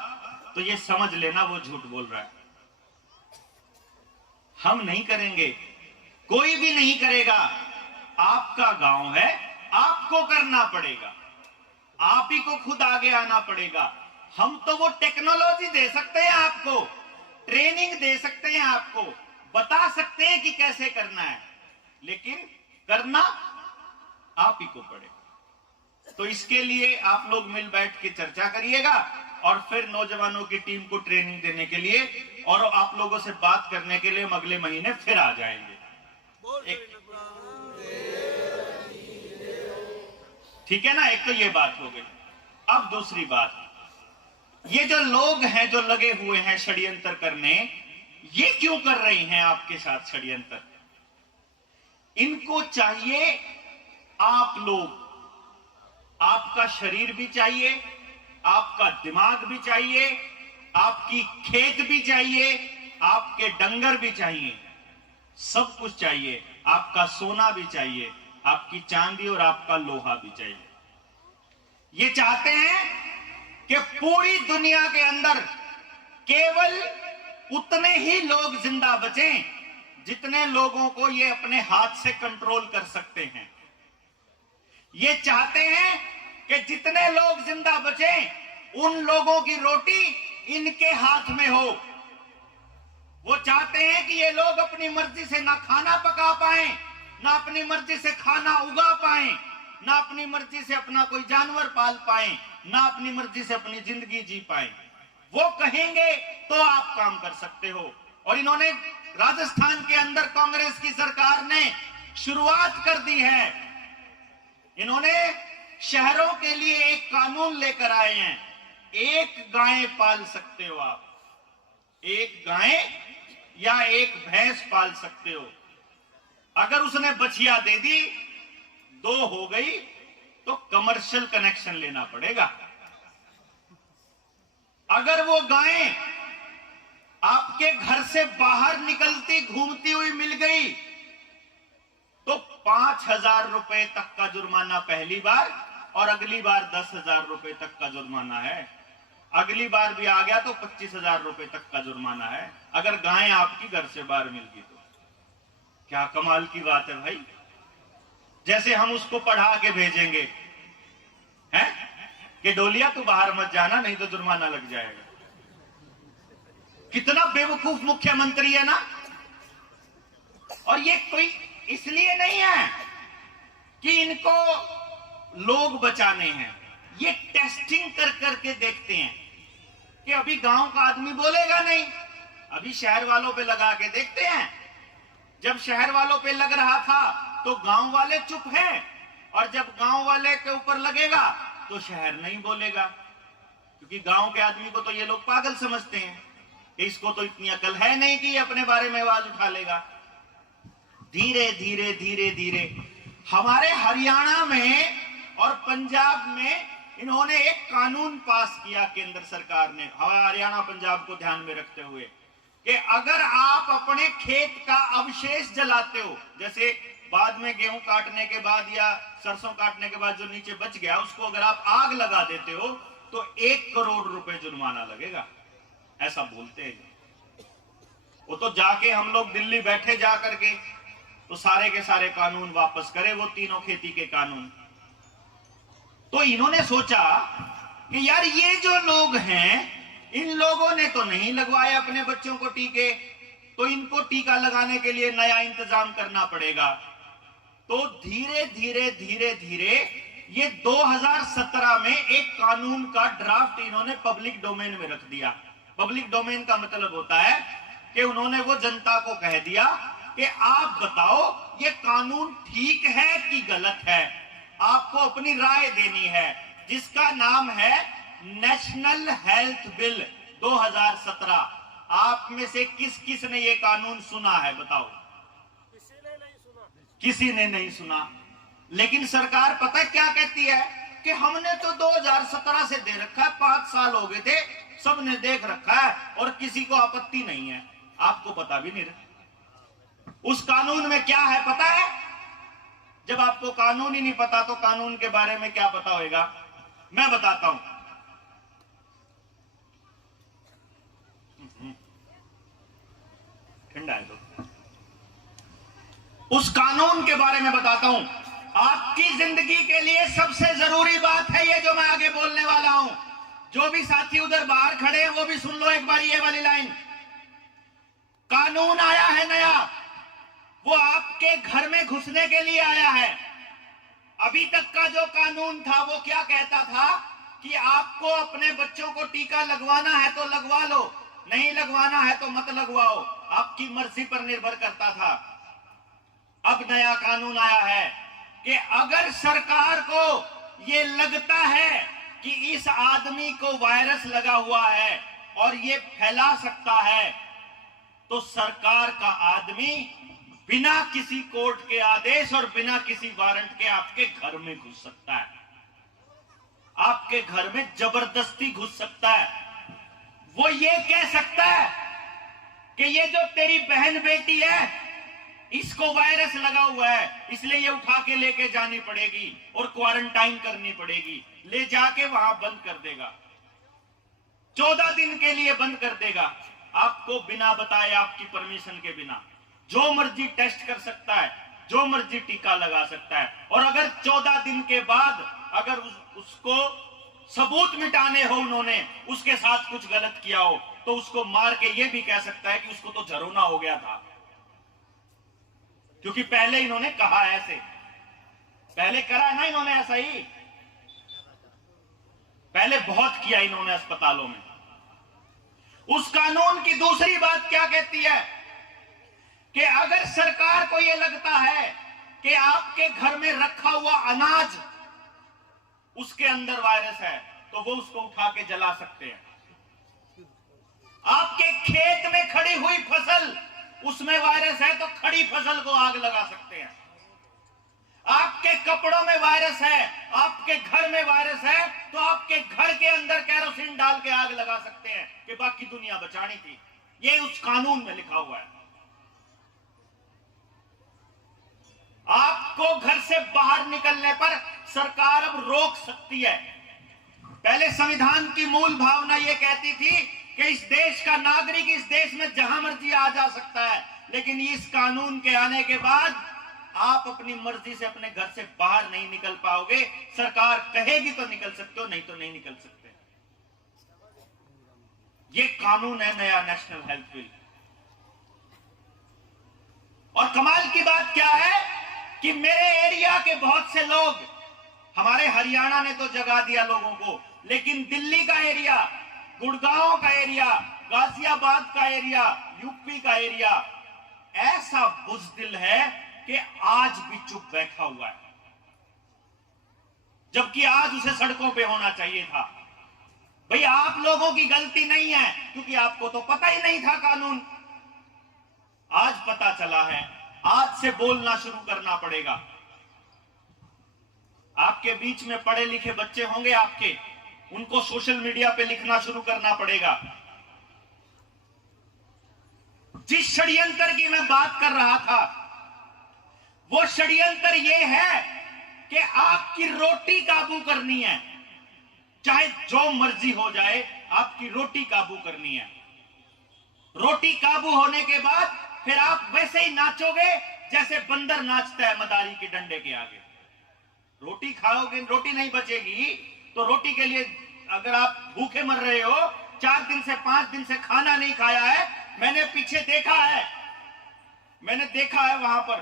तो ये समझ लेना वो झूठ बोल रहा है। हम नहीं करेंगे, कोई भी नहीं करेगा। आपका गांव है, आपको करना पड़ेगा, आप ही को खुद आगे आना पड़ेगा। हम तो वो टेक्नोलॉजी दे सकते हैं आपको, ट्रेनिंग दे सकते हैं आपको, बता सकते हैं कि कैसे करना है, लेकिन करना आप ही को पड़ेगा। तो इसके लिए आप लोग मिल बैठ के चर्चा करिएगा और फिर नौजवानों की टीम को ट्रेनिंग देने के लिए और आप लोगों से बात करने के लिए हम अगले महीने फिर आ जाएंगे। ठीक है ना, एक तो ये बात हो गई। अब दूसरी बात, ये जो लोग हैं जो लगे हुए हैं षड्यंत्र करने, ये क्यों कर रहे हैं आपके साथ षड्यंत्र? इनको चाहिए आप लोग, आपका शरीर भी चाहिए, आपका दिमाग भी चाहिए, आपकी खेत भी चाहिए, आपके डंगर भी चाहिए, सब कुछ चाहिए। आपका सोना भी चाहिए, आपकी चांदी और आपका लोहा भी चाहिए। ये चाहते हैं कि पूरी दुनिया के अंदर केवल उतने ही लोग जिंदा बचें जितने लोगों को ये अपने हाथ से कंट्रोल कर सकते हैं। ये चाहते हैं कि जितने लोग जिंदा बचें उन लोगों की रोटी इनके हाथ में हो। वो चाहते हैं कि ये लोग अपनी मर्जी से ना खाना पका पाए, ना अपनी मर्जी से खाना उगा पाए, ना अपनी मर्जी से अपना कोई जानवर पाल पाए, ना अपनी मर्जी से अपनी जिंदगी जी पाए। वो कहेंगे तो आप काम कर सकते हो। और इन्होंने राजस्थान के अंदर कांग्रेस की सरकार ने शुरुआत कर दी है। इन्होंने शहरों के लिए एक कानून लेकर आए हैं, एक गाय पाल सकते हो आप, एक गाय या एक भैंस पाल सकते हो। अगर उसने बछिया दे दी, 2 हो गई, तो कमर्शियल कनेक्शन लेना पड़ेगा। अगर वो गाय आपके घर से बाहर निकलती घूमती हुई मिल गई तो 5,000 रुपए तक का जुर्माना पहली बार, और अगली बार 10,000 रुपए तक का जुर्माना है। अगली बार भी आ गया तो 25,000 रुपए तक का जुर्माना है, अगर गाय आपकी घर से बाहर मिल गई तो। क्या कमाल की बात है भाई। जैसे हम उसको पढ़ा के भेजेंगे हैं कि डोलिया तू बाहर मत जाना नहीं तो जुर्माना लग जाएगा। कितना बेवकूफ मुख्यमंत्री है ना। और ये कोई इसलिए नहीं है कि इनको लोग बचाने हैं, ये टेस्टिंग कर करके देखते हैं कि अभी गांव का आदमी बोलेगा नहीं, अभी शहर वालों पे लगा के देखते हैं। जब शहर वालों पे लग रहा था तो गांव वाले चुप हैं, और जब गांव वाले के ऊपर लगेगा तो शहर नहीं बोलेगा, क्योंकि गांव के आदमी को तो ये लोग पागल समझते हैं कि इसको तो इतनी अकल है नहीं कि अपने बारे में आवाज उठा लेगा। धीरे धीरे धीरे धीरे हमारे हरियाणा में और पंजाब में इन्होंने एक कानून पास किया, केंद्र सरकार ने, हमारा हरियाणा पंजाब को ध्यान में रखते हुए, कि अगर आप अपने खेत का अवशेष जलाते हो, जैसे बाद में गेहूं काटने के बाद या सरसों काटने के बाद जो नीचे बच गया उसको अगर आप आग लगा देते हो तो 1 करोड़ रुपए जुर्माना लगेगा, ऐसा बोलते हैं। वो तो जाके हम लोग दिल्ली बैठे जा करके तो सारे के सारे कानून वापस करे, वो तीनों खेती के कानून। तो इन्होंने सोचा कि यार ये जो लोग हैं इन लोगों ने तो नहीं लगवाए अपने बच्चों को टीके, तो इनको टीका लगाने के लिए नया इंतजाम करना पड़ेगा। तो धीरे धीरे धीरे धीरे ये 2017 में एक कानून का ड्राफ्ट इन्होंने पब्लिक डोमेन में रख दिया। पब्लिक डोमेन का मतलब होता है कि उन्होंने वो जनता को कह दिया कि आप बताओ ये कानून ठीक है कि गलत है, आपको अपनी राय देनी है, जिसका नाम है नेशनल हेल्थ बिल 2017। आप में से किस किस ने ये कानून सुना है, बताओ? किसी ने नहीं सुना। लेकिन सरकार पता है क्या कहती है कि हमने तो 2017 से दे रखा है, 5 साल हो गए थे, सबने देख रखा है और किसी को आपत्ति नहीं है। आपको पता भी नहीं उस कानून में क्या है, पता है? जब आपको कानून ही नहीं पता तो कानून के बारे में क्या पता होगा? मैं बताता हूं। ठंडा है तो उस कानून के बारे में बताता हूं। आपकी जिंदगी के लिए सबसे जरूरी बात है ये जो मैं आगे बोलने वाला हूं। जो भी साथी उधर बाहर खड़े हैं वो भी सुन लो एक बार ये वाली लाइन। कानून आया है नया, वो आपके घर में घुसने के लिए आया है। अभी तक का जो कानून था वो क्या कहता था कि आपको अपने बच्चों को टीका लगवाना है तो लगवा लो, नहीं लगवाना है तो मत लगवाओ, आपकी मर्जी पर निर्भर करता था। अब नया कानून आया है कि अगर सरकार को ये लगता है कि इस आदमी को वायरस लगा हुआ है और ये फैला सकता है, तो सरकार का आदमी बिना किसी कोर्ट के आदेश और बिना किसी वारंट के आपके घर में घुस सकता है, आपके घर में जबरदस्ती घुस सकता है। वो ये कह सकता है कि ये जो तेरी बहन बेटी है इसको वायरस लगा हुआ है, इसलिए ये उठा के लेके जानी पड़ेगी और क्वारंटाइन करनी पड़ेगी। ले जाके वहां बंद कर देगा, 14 दिन के लिए बंद कर देगा, आपको बिना बताए, आपकी परमिशन के बिना। जो मर्जी टेस्ट कर सकता है, जो मर्जी टीका लगा सकता है। और अगर 14 दिन के बाद अगर उसको सबूत मिटाने हो, उन्होंने उसके साथ कुछ गलत किया हो, तो उसको मार के ये भी कह सकता है कि उसको तो जरोना हो गया था, क्योंकि पहले इन्होंने कहा ऐसे, पहले करा है ना इन्होंने ऐसा ही, पहले बहुत किया इन्होंने अस्पतालों में। उस कानून की दूसरी बात क्या कहती है कि अगर सरकार को यह लगता है कि आपके घर में रखा हुआ अनाज उसके अंदर वायरस है, तो वो उसको उठा के जला सकते हैं। आपके खेत में खड़ी हुई फसल उसमें वायरस है तो खड़ी फसल को आग लगा सकते हैं। आपके कपड़ों में वायरस है, आपके घर में वायरस है, तो आपके घर के अंदर केरोसिन डाल के आग लगा सकते हैं कि बाकी दुनिया बचानी थी। ये उस कानून में लिखा हुआ है। आपको घर से बाहर निकलने पर सरकार अब रोक सकती है। पहले संविधान की मूल भावना यह कहती थी कि इस देश का नागरिक इस देश में जहां मर्जी आ जा सकता है, लेकिन इस कानून के आने के बाद आप अपनी मर्जी से अपने घर से बाहर नहीं निकल पाओगे। सरकार कहेगी तो निकल सकते हो, नहीं तो नहीं निकल सकते। ये कानून है नया नेशनल हेल्थ बिल। और कमाल की बात क्या है कि मेरे एरिया के बहुत से लोग, हमारे हरियाणा ने तो जगा दिया लोगों को, लेकिन दिल्ली का एरिया, गुड़गांव का एरिया, गाजियाबाद का एरिया, यूपी का एरिया ऐसा बुज़दिल है कि आज भी चुप बैठा हुआ है। जबकि आज उसे सड़कों पे होना चाहिए था। भाई आप लोगों की गलती नहीं है, क्योंकि आपको तो पता ही नहीं था कानून। आज पता चला है, आज से बोलना शुरू करना पड़ेगा। आपके बीच में पढ़े लिखे बच्चे होंगे आपके, उनको सोशल मीडिया पे लिखना शुरू करना पड़ेगा। जिस षड्यंत्र की मैं बात कर रहा था, वो षड्यंत्र ये है कि आपकी रोटी काबू करनी है, चाहे जो मर्जी हो जाए, आपकी रोटी काबू करनी है। रोटी काबू होने के बाद फिर आप वैसे ही नाचोगे जैसे बंदर नाचता है मदारी के डंडे के आगे। रोटी खाओगे, रोटी नहीं बचेगी तो रोटी के लिए अगर आप भूखे मर रहे हो, 4 दिन से 5 दिन से खाना नहीं खाया है, मैंने पीछे देखा है, मैंने देखा है वहां पर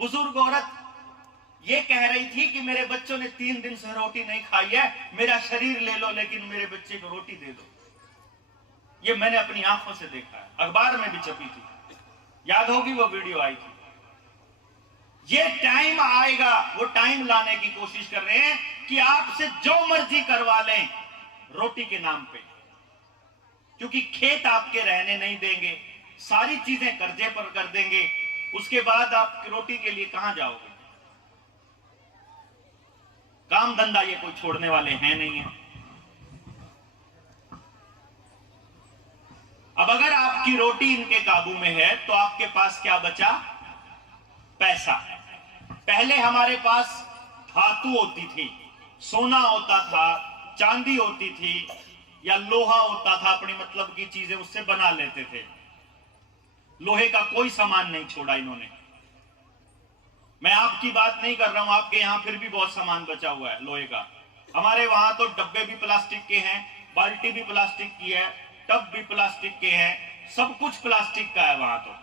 बुजुर्ग औरत ये कह रही थी कि मेरे बच्चों ने 3 दिन से रोटी नहीं खाई है, मेरा शरीर ले लो लेकिन मेरे बच्चे को रोटी दे दो। ये मैंने अपनी आंखों से देखा है, अखबार में भी छपी थी, याद होगी वो वीडियो आई थी। ये टाइम आएगा, वो टाइम लाने की कोशिश कर रहे हैं कि आपसे जो मर्जी करवा लें रोटी के नाम पे, क्योंकि खेत आपके रहने नहीं देंगे, सारी चीजें कर्जे पर कर देंगे। उसके बाद आप रोटी के लिए कहां जाओगे? काम धंधा ये कोई छोड़ने वाले हैं नहीं है। अब अगर आपकी रोटी इनके काबू में है तो आपके पास क्या बचा? पैसा। पहले हमारे पास धातु होती थी, सोना होता था, चांदी होती थी, या लोहा होता था, अपनी मतलब की चीजें उससे बना लेते थे। लोहे का कोई सामान नहीं छोड़ा इन्होंने। मैं आपकी बात नहीं कर रहा हूं, आपके यहां फिर भी बहुत सामान बचा हुआ है लोहे का। हमारे वहां तो डब्बे भी प्लास्टिक के हैं, बाल्टी भी प्लास्टिक की है, टब भी प्लास्टिक के हैं, सब कुछ प्लास्टिक का है वहां तो।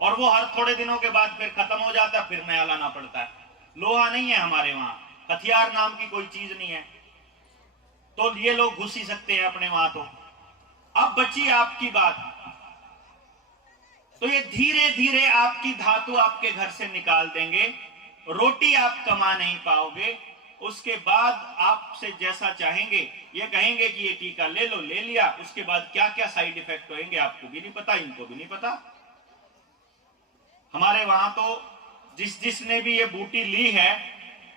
और वो हर थोड़े दिनों के बाद फिर खत्म हो जाता है, फिर नया लाना पड़ता है। लोहा नहीं है हमारे वहां, हथियार नाम की कोई चीज नहीं है, तो ये लोग घुस ही सकते हैं अपने वहां तो। अब बची आपकी बात, तो ये धीरे धीरे आपकी धातु आपके घर से निकाल देंगे, रोटी आप कमा नहीं पाओगे। उसके बाद आपसे जैसा चाहेंगे, ये कहेंगे कि ये टीका ले लो, ले लिया, उसके बाद क्या क्या साइड इफेक्ट होंगे आपको भी नहीं पता, इनको भी नहीं पता। हमारे वहां तो जिसने भी ये बूटी ली है,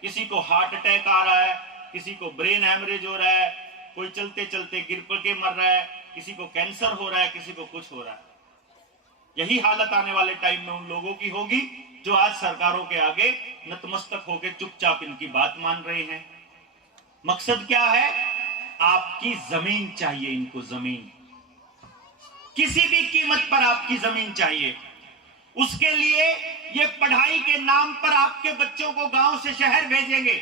किसी को हार्ट अटैक आ रहा है, किसी को ब्रेन हैमरेज हो रहा है, कोई चलते चलते गिर पड़ के मर रहा है, किसी को कैंसर हो रहा है, किसी को कुछ हो रहा है। यही हालत आने वाले टाइम में उन लोगों की होगी जो आज सरकारों के आगे नतमस्तक होकर चुपचाप इनकी बात मान रहे हैं। मकसद क्या है? आपकी जमीन चाहिए इनको, जमीन, किसी भी कीमत पर आपकी जमीन चाहिए। उसके लिए ये पढ़ाई के नाम पर आपके बच्चों को गांव से शहर भेजेंगे।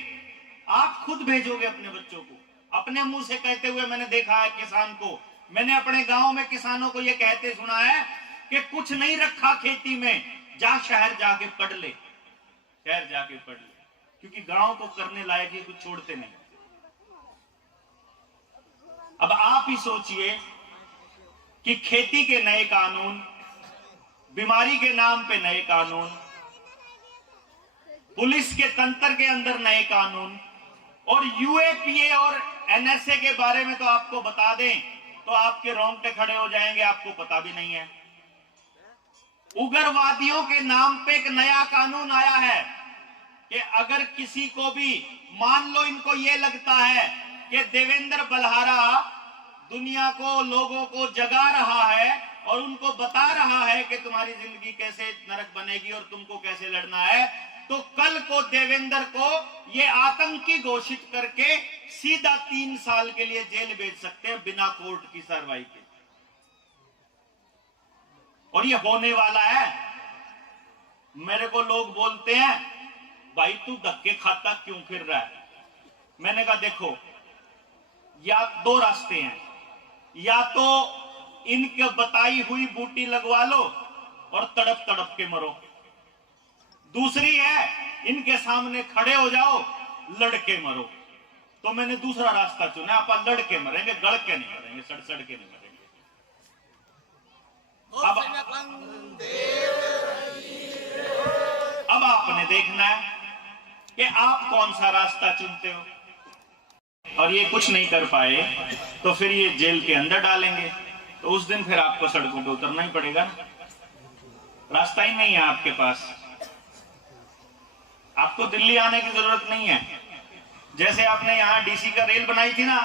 आप खुद भेजोगे अपने बच्चों को, अपने मुंह से कहते हुए मैंने देखा है किसान को। मैंने अपने गांव में किसानों को यह कहते सुना है कि कुछ नहीं रखा खेती में, जा शहर जाके पढ़ ले, शहर जाके पढ़ ले, क्योंकि गांव को करने लायक ही कुछ छोड़ते नहीं। अब आप ही सोचिए कि खेती के नए कानून, बीमारी के नाम पे नए कानून, पुलिस के तंत्र के अंदर नए कानून, और यूएपीए और एनएसए के बारे में तो आपको बता दें तो आपके रोंगटे खड़े हो जाएंगे, आपको पता भी नहीं है। उग्रवादियों के नाम पे एक नया कानून आया है कि अगर किसी को भी, मान लो इनको यह लगता है कि देवेंद्र बल्हारा दुनिया को, लोगों को जगा रहा है और उनको बता रहा है कि तुम्हारी जिंदगी कैसे नरक बनेगी और तुमको कैसे लड़ना है, तो कल को देवेंद्र को ये आतंकी घोषित करके सीधा 3 साल के लिए जेल भेज सकते हैं बिना कोर्ट की कार्रवाई के। और ये होने वाला है। मेरे को लोग बोलते हैं, भाई तू धक्के खाता क्यों फिर रहा है? मैंने कहा देखो, या 2 रास्ते हैं, या तो इनके बताई हुई बूटी लगवा लो और तड़प तड़प के मरो, दूसरी है इनके सामने खड़े हो जाओ, लड़के मरो। तो मैंने दूसरा रास्ता चुना, आप लड़के मरेंगे, गड़ के नहीं मरेंगे, सड़ सड़ के नहीं मरेंगे। अब आपने देखना है कि आप कौन सा रास्ता चुनते हो, और ये कुछ नहीं कर पाए तो फिर ये जेल के अंदर डालेंगे, तो उस दिन फिर आपको सड़कों पे उतरना ही पड़ेगा। रास्ता ही नहीं है आपके पास। आपको दिल्ली आने की जरूरत नहीं है। जैसे आपने यहां डीसी का रेल बनाई थी ना,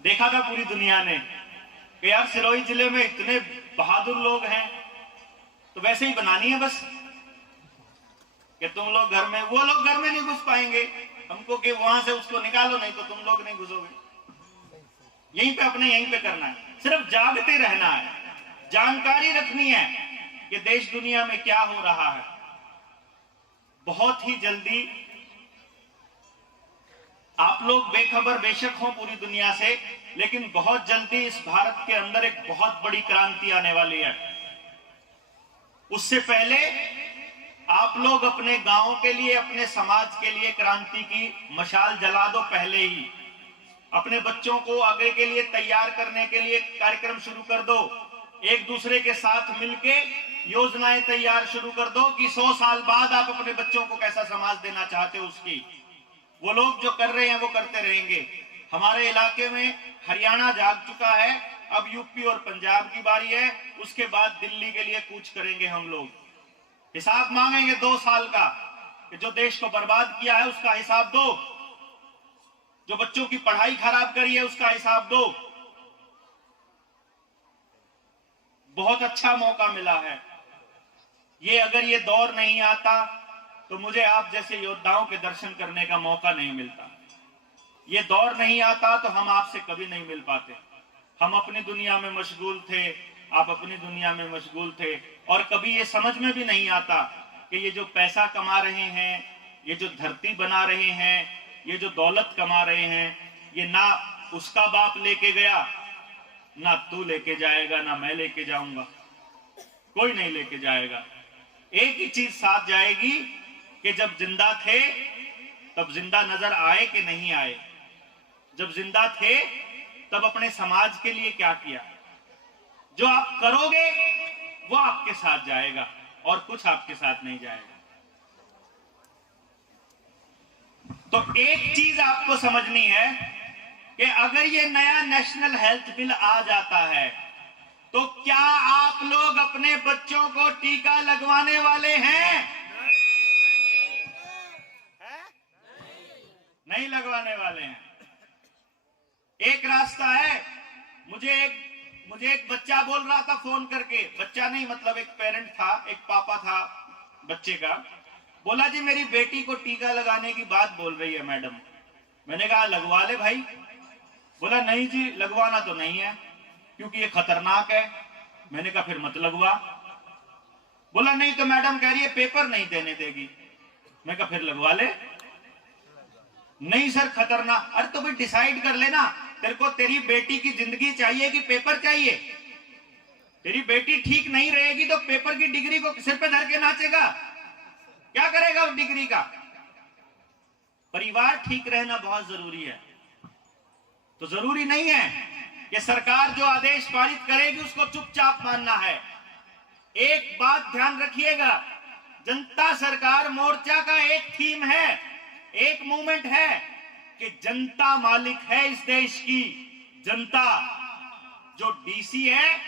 देखा था पूरी दुनिया ने कि यार सिरोही जिले में इतने बहादुर लोग हैं, तो वैसे ही बनानी है बस कि तुम लोग घर में, वो लोग घर में नहीं घुस पाएंगे, हमको कि वहां से उसको निकालो, नहीं तो तुम लोग नहीं घुसोगे। यहीं पे अपने यहीं पे करना है, सिर्फ जागते रहना है, जानकारी रखनी है कि देश दुनिया में क्या हो रहा है। बहुत ही जल्दी आप लोग बेखबर बेशक हो पूरी दुनिया से, लेकिन बहुत जल्दी इस भारत के अंदर एक बहुत बड़ी क्रांति आने वाली है। उससे पहले आप लोग अपने गांव के लिए, अपने समाज के लिए क्रांति की मशाल जला दो पहले ही। अपने बच्चों को आगे के लिए तैयार करने के लिए कार्यक्रम शुरू कर दो। एक दूसरे के साथ मिलके योजनाएं तैयार शुरू कर दो कि 100 साल बाद आप अपने बच्चों को कैसा समाज देना चाहते हो उसकी। वो लोग जो कर रहे हैं वो करते रहेंगे। हमारे इलाके में हरियाणा जाग चुका है, अब यूपी और पंजाब की बारी है, उसके बाद दिल्ली के लिए कूच करेंगे हम लोग। हिसाब मांगेंगे 2 साल का कि जो देश को बर्बाद किया है उसका हिसाब दो, जो बच्चों की पढ़ाई खराब करी है उसका हिसाब दो। बहुत अच्छा मौका मिला है ये। अगर ये दौर नहीं आता तो मुझे आप जैसे योद्धाओं के दर्शन करने का मौका नहीं मिलता। ये दौर नहीं आता तो हम आपसे कभी नहीं मिल पाते। हम अपनी दुनिया में मशगूल थे, आप अपनी दुनिया में मशगूल थे, और कभी ये समझ में भी नहीं आता कि ये जो पैसा कमा रहे हैं, ये जो धरती बना रहे हैं, ये जो दौलत कमा रहे हैं, ये ना उसका बाप लेके गया, ना तू लेके जाएगा, ना मैं लेके जाऊंगा, कोई नहीं लेके जाएगा। एक ही चीज साथ जाएगी कि जब जिंदा थे तब जिंदा नजर आए कि नहीं आए, जब जिंदा थे तब अपने समाज के लिए क्या किया। जो आप करोगे वो आपके साथ जाएगा और कुछ आपके साथ नहीं जाएगा। तो एक चीज आपको समझनी है कि अगर ये नया नेशनल हेल्थ बिल आ जाता है तो क्या आप लोग अपने बच्चों को टीका लगवाने वाले हैं? नहीं लगवाने वाले हैं। एक रास्ता है। मुझे एक बच्चा बोल रहा था फोन करके, बच्चा नहीं मतलब एक पेरेंट था, एक पापा था बच्चे का, बोला जी मेरी बेटी को टीका लगाने की बात बोल रही है मैडम। मैंने कहा लगवा ले भाई। बोला नहीं जी लगवाना तो नहीं है क्योंकि ये खतरनाक है। मैंने कहा फिर मत लगवा। बोला नहीं तो मैडम कह रही है पेपर नहीं देने देगी। मैं कहा फिर लगवा ले। नहीं सर खतरनाक। अरे तो भाई डिसाइड कर लेना, तेरे को तेरी बेटी की जिंदगी चाहिए कि पेपर चाहिए? तेरी बेटी ठीक नहीं रहेगी तो पेपर की डिग्री को सिर पे धर के नाचेगा, क्या करेगा उस डिग्री का? परिवार ठीक रहना बहुत जरूरी है। तो जरूरी नहीं है कि सरकार जो आदेश पारित करेगी उसको चुपचाप मानना है। एक बात ध्यान रखिएगा, जनता सरकार मोर्चा का एक थीम है, एक मूवमेंट है कि जनता मालिक है इस देश की। जनता, जो डीसी है,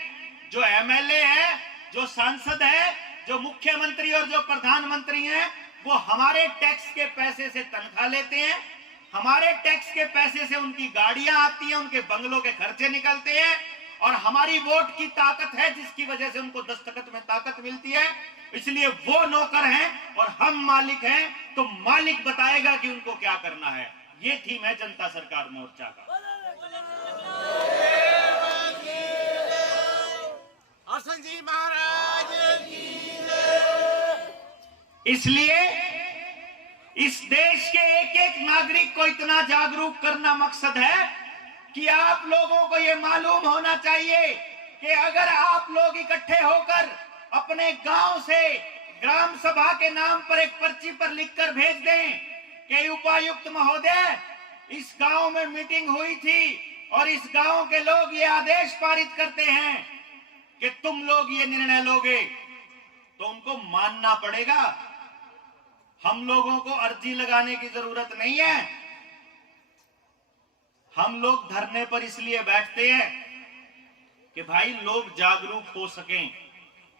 जो एमएलए है, जो सांसद है, जो मुख्यमंत्री और जो प्रधानमंत्री हैं, वो हमारे टैक्स के पैसे से तनख्वाह लेते हैं, हमारे टैक्स के पैसे से उनकी गाड़ियां आती हैं, उनके बंगलों के खर्चे निकलते हैं, और हमारी वोट की ताकत है जिसकी वजह से उनको दस्तखत में ताकत मिलती है। इसलिए वो नौकर हैं और हम मालिक हैं, तो मालिक बताएगा कि उनको क्या करना है। ये थीम है जनता सरकार मोर्चा का। हसन जी महाराज की। इसलिए इस देश के एक एक नागरिक को इतना जागरूक करना मकसद है कि आप लोगों को यह मालूम होना चाहिए कि अगर आप लोग इकट्ठे होकर अपने गांव से ग्राम सभा के नाम पर एक पर्ची पर लिखकर भेज दें कि उपायुक्त महोदय इस गांव में मीटिंग हुई थी और इस गांव के लोग ये आदेश पारित करते हैं कि तुम लोग ये निर्णय लोगे, तो उनको मानना पड़ेगा। हम लोगों को अर्जी लगाने की जरूरत नहीं है। हम लोग धरने पर इसलिए बैठते हैं कि भाई लोग जागरूक हो सकें,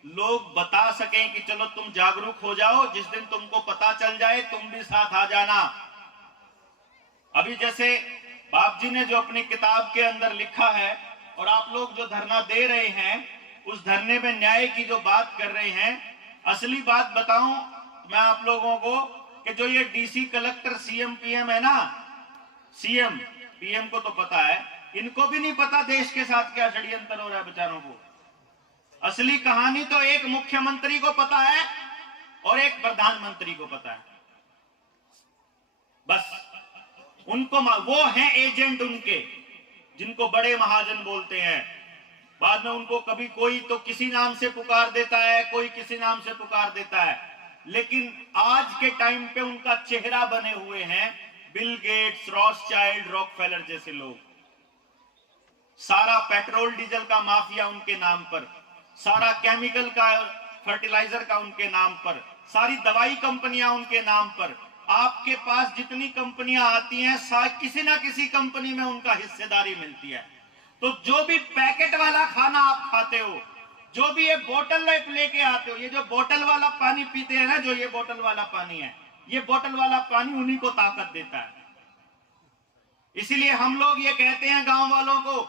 लोग बता सकें कि चलो तुम जागरूक हो जाओ, जिस दिन तुमको पता चल जाए तुम भी साथ आ जाना। अभी जैसे बाप जी ने जो अपनी किताब के अंदर लिखा है और आप लोग जो धरना दे रहे हैं, उस धरने में न्याय की जो बात कर रहे हैं, असली बात बताऊं मैं आप लोगों को कि जो ये डीसी कलेक्टर सीएम पीएम है ना, सीएम पीएम को तो पता है, इनको भी नहीं पता देश के साथ क्या षड्यंत्र हो रहा है बेचारों को। असली कहानी तो एक मुख्यमंत्री को पता है और एक प्रधानमंत्री को पता है, बस उनको वो हैं एजेंट उनके, जिनको बड़े महाजन बोलते हैं। बाद में उनको कभी कोई तो किसी नाम से पुकार देता है, कोई किसी नाम से पुकार देता है, लेकिन आज के टाइम पे उनका चेहरा बने हुए हैं बिल गेट्स, रॉथस्चाइल्ड, रॉकफेलर जैसे लोग। सारा पेट्रोल डीजल का माफिया उनके नाम पर, सारा केमिकल का, फर्टिलाइजर का उनके नाम पर, सारी दवाई कंपनियां उनके नाम पर। आपके पास जितनी कंपनियां आती हैं, किसी ना किसी कंपनी में उनका हिस्सेदारी मिलती है। तो जो भी पैकेट वाला खाना आप खाते हो, जो भी ये बोतल लेके आते हो, ये जो बोतल वाला पानी पीते हैं ना, जो ये बोतल वाला पानी है, ये बोतल वाला पानी उन्हीं को ताकत देता है। इसीलिए हम लोग ये कहते हैं गांव वालों को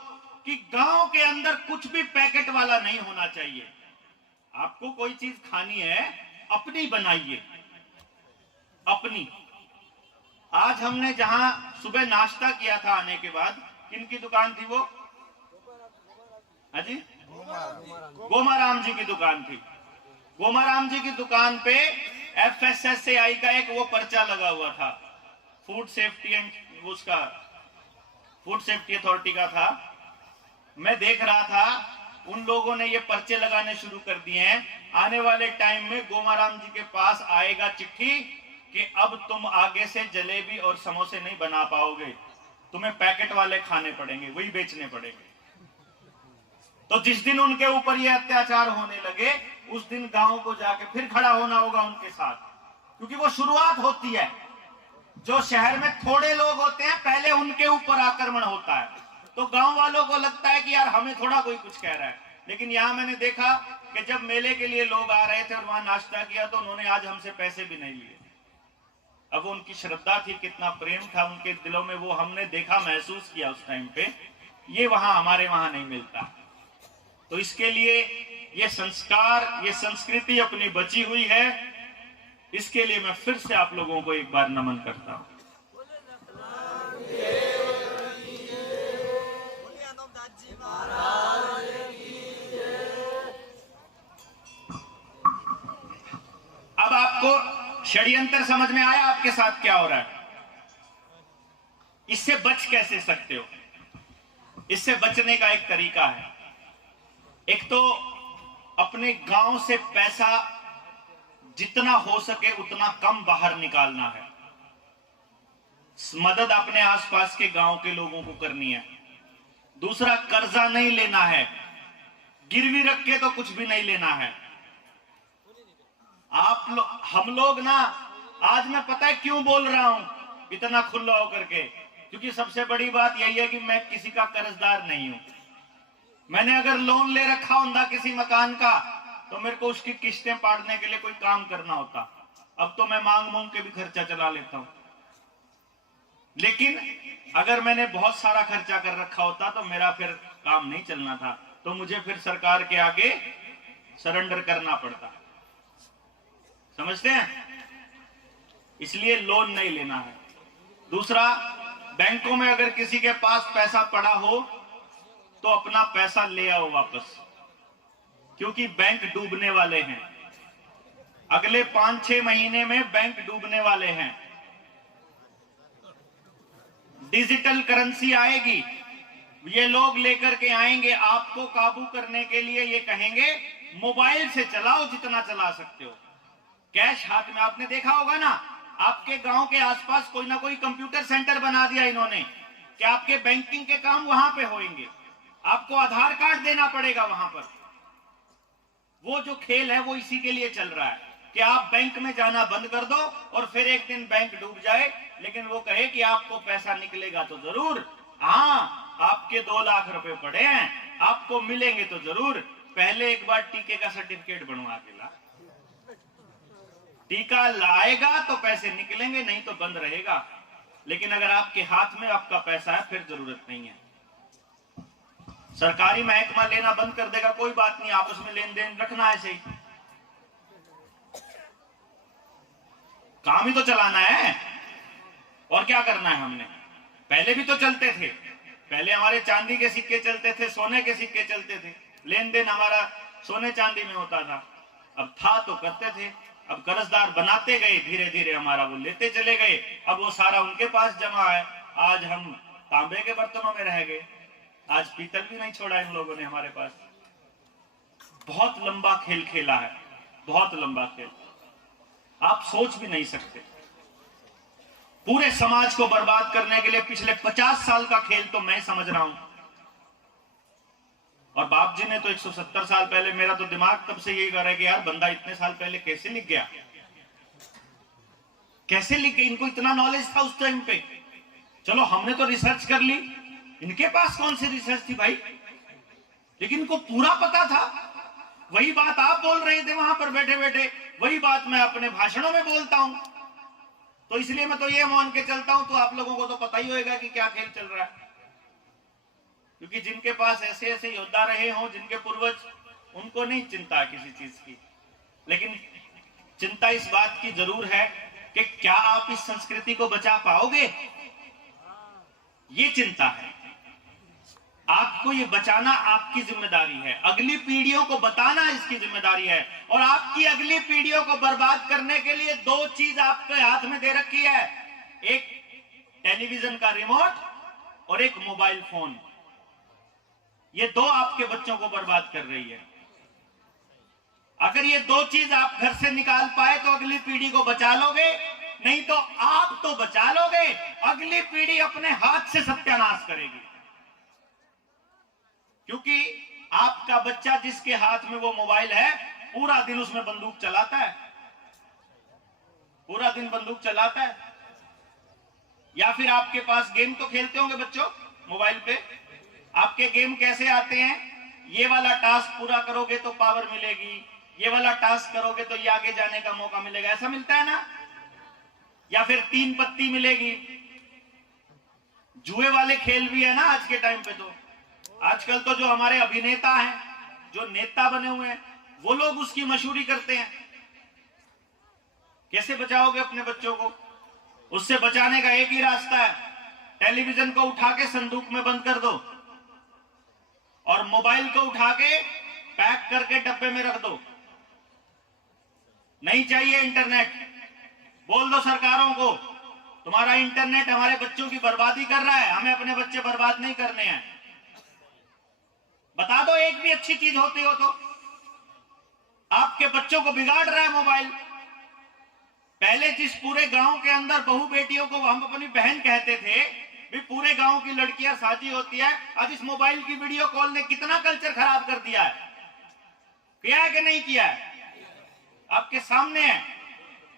कि गांव के अंदर कुछ भी पैकेट वाला नहीं होना चाहिए। आपको कोई चीज खानी है, अपनी बनाइए, अपनी। आज हमने जहां सुबह नाश्ता किया था आने के बाद, किनकी दुकान थी वो? हाजी, गोमाराम जी की दुकान थी। गोमाराम जी की दुकान पे FSSAI का एक वो पर्चा लगा हुआ था, फूड सेफ्टी एंड उसका फूड सेफ्टी अथॉरिटी का था। मैं देख रहा था उन लोगों ने ये पर्चे लगाने शुरू कर दिए हैं। आने वाले टाइम में गोमाराम जी के पास आएगा चिट्ठी कि अब तुम आगे से जलेबी और समोसे नहीं बना पाओगे, तुम्हें पैकेट वाले खाने पड़ेंगे, वही बेचने पड़ेंगे। तो जिस दिन उनके ऊपर ये अत्याचार होने लगे, उस दिन गांव को जाके फिर खड़ा होना होगा उनके साथ, क्योंकि वो शुरुआत होती है। जो शहर में थोड़े लोग होते हैं, पहले उनके ऊपर आक्रमण होता है, तो गांव वालों को लगता है कि यार हमें थोड़ा कोई कुछ कह रहा है। लेकिन यहां मैंने देखा कि जब मेले के लिए लोग आ रहे थे और वहां नाश्ता किया, तो उन्होंने आज हमसे पैसे भी नहीं लिए। अब उनकी श्रद्धा थी, कितना प्रेम था उनके दिलों में, वो हमने देखा, महसूस किया उस टाइम पे। ये वहां हमारे वहां नहीं मिलता। तो इसके लिए ये संस्कार, ये संस्कृति अपनी बची हुई है। इसके लिए मैं फिर से आप लोगों को एक बार नमन करता हूं। अब आपको षड्यंत्र समझ में आया आपके साथ क्या हो रहा है? इससे बच कैसे सकते हो? इससे बचने का एक तरीका है। एक तो अपने गांव से पैसा जितना हो सके उतना कम बाहर निकालना है। मदद अपने आसपास के गांव के लोगों को करनी है। दूसरा, कर्जा नहीं लेना है, गिरवी रख के तो कुछ भी नहीं लेना है। हम लोग ना, आज मैं पता है क्यों बोल रहा हूं इतना खुला होकर के, क्योंकि सबसे बड़ी बात यही है कि मैं किसी का कर्जदार नहीं हूं। मैंने अगर लोन ले रखा होता किसी मकान का, तो मेरे को उसकी किस्तें पाड़ने के लिए कोई काम करना होता। अब तो मैं मांग के भी खर्चा चला लेता हूं। लेकिन अगर मैंने बहुत सारा खर्चा कर रखा होता तो मेरा फिर काम नहीं चलना था, तो मुझे फिर सरकार के आगे सरेंडर करना पड़ता। समझते हैं? इसलिए लोन नहीं लेना है। दूसरा, बैंकों में अगर किसी के पास पैसा पड़ा हो तो अपना पैसा ले आओ वापस, क्योंकि बैंक डूबने वाले हैं। अगले 5-6 महीने में बैंक डूबने वाले हैं। डिजिटल करेंसी आएगी, ये लोग लेकर के आएंगे। आपको काबू करने के लिए ये कहेंगे मोबाइल से चलाओ जितना चला सकते हो, कैश हाथ में। आपने देखा होगा ना, आपके गांव के आसपास कोई ना कोई कंप्यूटर सेंटर बना दिया इन्होंने कि आपके बैंकिंग के काम वहां पे होंगे। आपको आधार कार्ड देना पड़ेगा वहां पर। वो जो खेल है वो इसी के लिए चल रहा है। कि आप बैंक में जाना बंद कर दो और फिर एक दिन बैंक डूब जाए, लेकिन वो कहे कि आपको पैसा निकलेगा तो जरूर। हाँ, आपके 2 लाख रुपए पड़े हैं, आपको मिलेंगे तो जरूर। पहले एक बार टीके का सर्टिफिकेट बनवा के ला। टीका लाएगा तो पैसे निकलेंगे, नहीं तो बंद रहेगा। लेकिन अगर आपके हाथ में आपका पैसा है फिर जरूरत नहीं है। सरकारी महकमा लेना बंद कर देगा, कोई बात नहीं, आपस में लेन देन रखना है, सही काम ही तो चलाना है, और क्या करना है हमने। पहले भी तो चलते थे, पहले हमारे चांदी के सिक्के चलते थे, सोने के सिक्के चलते थे, लेन देन हमारा सोने चांदी में होता था। अब था तो करते थे, अब कर्जदार बनाते गए, धीरे धीरे हमारा वो लेते चले गए, अब वो सारा उनके पास जमा है। आज हम तांबे के बर्तनों में रह गए, आज पीतल भी नहीं छोड़ा इन लोगों ने हमारे पास। बहुत लंबा खेल खेला है, बहुत लंबा खेल, आप सोच भी नहीं सकते। पूरे समाज को बर्बाद करने के लिए पिछले 50 साल का खेल तो मैं समझ रहा हूं। और बाप जी ने तो 170 साल पहले, मेरा तो दिमाग तब से यही कर रहा है कि यार बंदा इतने साल पहले कैसे लिख गया, कैसे लिख गया, इनको इतना नॉलेज था उस टाइम पे। चलो हमने तो रिसर्च कर ली, इनके पास कौन सी रिसर्च थी भाई, लेकिन इनको पूरा पता था। वही बात आप बोल रहे थे वहां पर बैठे बैठे, वही बात मैं अपने भाषणों में बोलता हूं। तो इसलिए मैं तो ये मान के चलता हूं, तो आप लोगों को तो पता ही होगा कि क्या खेल चल रहा है। क्योंकि जिनके पास ऐसे ऐसे योद्धा रहे हों, जिनके पूर्वज, उनको नहीं चिंता किसी चीज की, लेकिन चिंता इस बात की जरूर है कि क्या आप इस संस्कृति को बचा पाओगे, ये चिंता है। आपको ये बचाना आपकी जिम्मेदारी है, अगली पीढ़ियों को बताना इसकी जिम्मेदारी है। और आपकी अगली पीढ़ियों को बर्बाद करने के लिए 2 चीज आपके हाथ में दे रखी है, एक टेलीविजन का रिमोट और एक मोबाइल फोन। ये 2 आपके बच्चों को बर्बाद कर रही है। अगर ये 2 चीज आप घर से निकाल पाए तो अगली पीढ़ी को बचा लोगे, नहीं तो आप तो बचा लोगे, अगली पीढ़ी अपने हाथ से सत्यानाश करेगी। क्योंकि आपका बच्चा जिसके हाथ में वो मोबाइल है, पूरा दिन उसमें बंदूक चलाता है, पूरा दिन बंदूक चलाता है। या फिर आपके पास गेम तो खेलते होंगे बच्चों मोबाइल पे। आपके गेम कैसे आते हैं, ये वाला टास्क पूरा करोगे तो पावर मिलेगी, ये वाला टास्क करोगे तो ये आगे जाने का मौका मिलेगा, ऐसा मिलता है ना। या फिर 3 पत्ती मिलेगी। जुए वाले खेल भी है ना आज के टाइम पे। तो आजकल तो जो हमारे अभिनेता हैं, जो नेता बने हुए हैं, वो लोग उसकी मशहूरी करते हैं। कैसे बचाओगे अपने बच्चों को? उससे बचाने का एक ही रास्ता है, टेलीविजन को उठा के संदूक में बंद कर दो और मोबाइल को उठा के पैक करके डब्बे में रख दो। नहीं चाहिए इंटरनेट। बोल दो सरकारों को, तुम्हारा इंटरनेट हमारे बच्चों की बर्बादी कर रहा है, हमें अपने बच्चे बर्बाद नहीं करने हैं। बता दो एक भी अच्छी चीज होती हो तो। आपके बच्चों को बिगाड़ रहा है मोबाइल। पहले जिस पूरे गांव के अंदर बहू बेटियों को हम अपनी बहन कहते थे, भी पूरे गांव की लड़कियां शादी होती है, आज इस मोबाइल की वीडियो कॉल ने कितना कल्चर खराब कर दिया है। किया है कि नहीं किया है? आपके सामने है।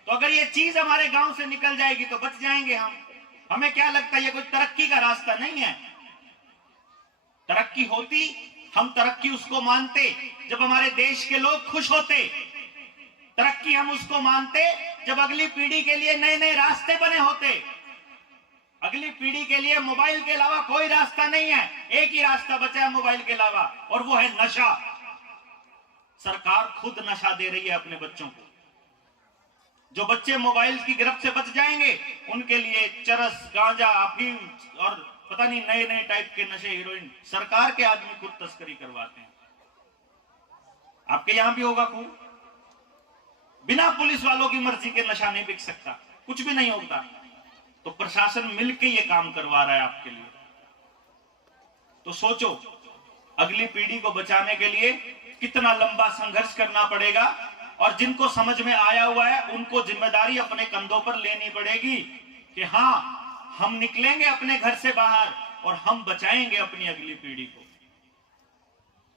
तो अगर ये चीज हमारे गांव से निकल जाएगी तो बच जाएंगे हम। हमें क्या लगता है ये कोई तरक्की का रास्ता नहीं है। तरक्की होती, हम तरक्की उसको मानते जब हमारे देश के लोग खुश होते। तरक्की हम उसको मानते जब अगली पीढ़ी के लिए नए नए रास्ते बने होते। अगली पीढ़ी के लिए मोबाइल के अलावा कोई रास्ता नहीं है, एक ही रास्ता बचा है मोबाइल के अलावा, और वो है नशा। सरकार खुद नशा दे रही है अपने बच्चों को। जो बच्चे मोबाइल की गिरफ्त से बच जाएंगे उनके लिए चरस, गांजा, अफीम और पता नहीं नए नए टाइप के नशे, हीरोइन, सरकार के आदमी खुद तस्करी करवाते हैं। आपके यहां भी होगा खूब। बिना पुलिस वालों की मर्जी के नशा नहीं बिक सकता, कुछ भी नहीं होता। तो प्रशासन मिलकर ये काम करवा रहा है आपके लिए। तो सोचो अगली पीढ़ी को बचाने के लिए कितना लंबा संघर्ष करना पड़ेगा। और जिनको समझ में आया हुआ है उनको जिम्मेदारी अपने कंधों पर लेनी पड़ेगी कि हां, हम निकलेंगे अपने घर से बाहर और हम बचाएंगे अपनी अगली पीढ़ी को।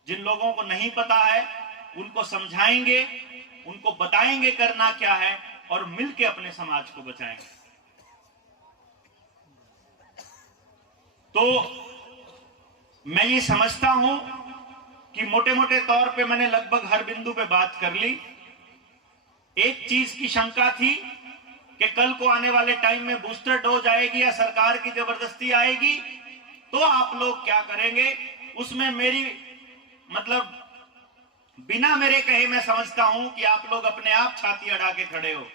जिन लोगों को नहीं पता है उनको समझाएंगे, उनको बताएंगे करना क्या है और मिलके अपने समाज को बचाएंगे। तो मैं ये समझता हूं कि मोटे मोटे तौर पे मैंने लगभग हर बिंदु पे बात कर ली। एक चीज की शंका थी कि कल को आने वाले टाइम में बूस्टर डोज आएगी या सरकार की जबरदस्ती आएगी तो आप लोग क्या करेंगे। उसमें मेरी मतलब बिना मेरे कहे मैं समझता हूं कि आप लोग अपने आप छाती अड़ा के खड़े हो।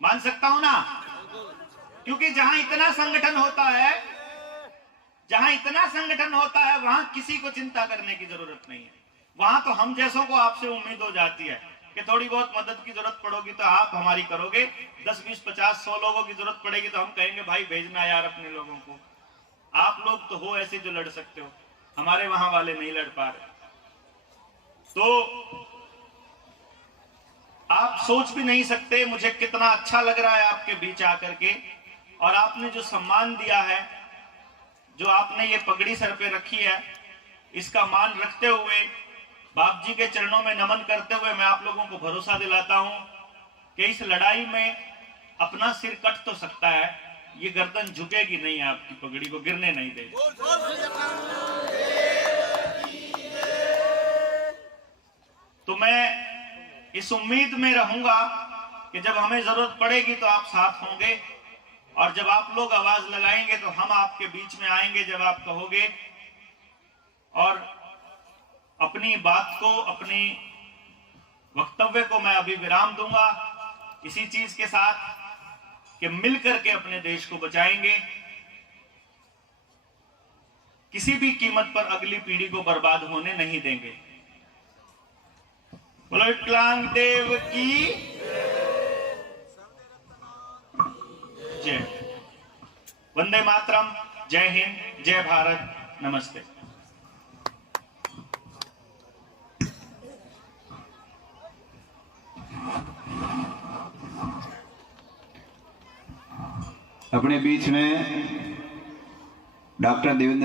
मान सकता हूं ना, क्योंकि जहां इतना संगठन होता है वहां किसी को चिंता करने की जरूरत नहीं है। वहां तो हम जैसों को आपसे उम्मीद हो जाती है कि थोड़ी बहुत मदद की जरूरत पड़ोगी तो आप हमारी करोगे। 10, 20, 50, 100 लोगों की जरूरत पड़ेगी तो हम कहेंगे भाई भेजना यार अपने लोगों को। आप लोग तो हो ऐसे जो लड़ सकते हो, हमारे वहां वाले नहीं लड़ पा रहे। तो आप सोच भी नहीं सकते मुझे कितना अच्छा लग रहा है आपके बीच आकर के। और आपने जो सम्मान दिया है, जो आपने ये पगड़ी सर पे रखी है, इसका मान रखते हुए बाप जी के चरणों में नमन करते हुए मैं आप लोगों को भरोसा दिलाता हूं कि इस लड़ाई में अपना सिर कट तो सकता है, ये गर्दन झुकेगी नहीं, आपकी पगड़ी को गिरने नहीं देगी। तो मैं इस उम्मीद में रहूंगा कि जब हमें जरूरत पड़ेगी तो आप साथ होंगे, और जब आप लोग आवाज लगाएंगे तो हम आपके बीच में आएंगे जब आप कहोगे। और अपनी बात को, अपनी वक्तव्य को मैं अभी विराम दूंगा इसी चीज के साथ कि मिलकर के अपने देश को बचाएंगे, किसी भी कीमत पर अगली पीढ़ी को बर्बाद होने नहीं देंगे। बोलो विकलांग देव की जय। वंदे मातरम। जय हिंद, जय भारत, नमस्ते। अपने बीच में डॉक्टर देवेंद्र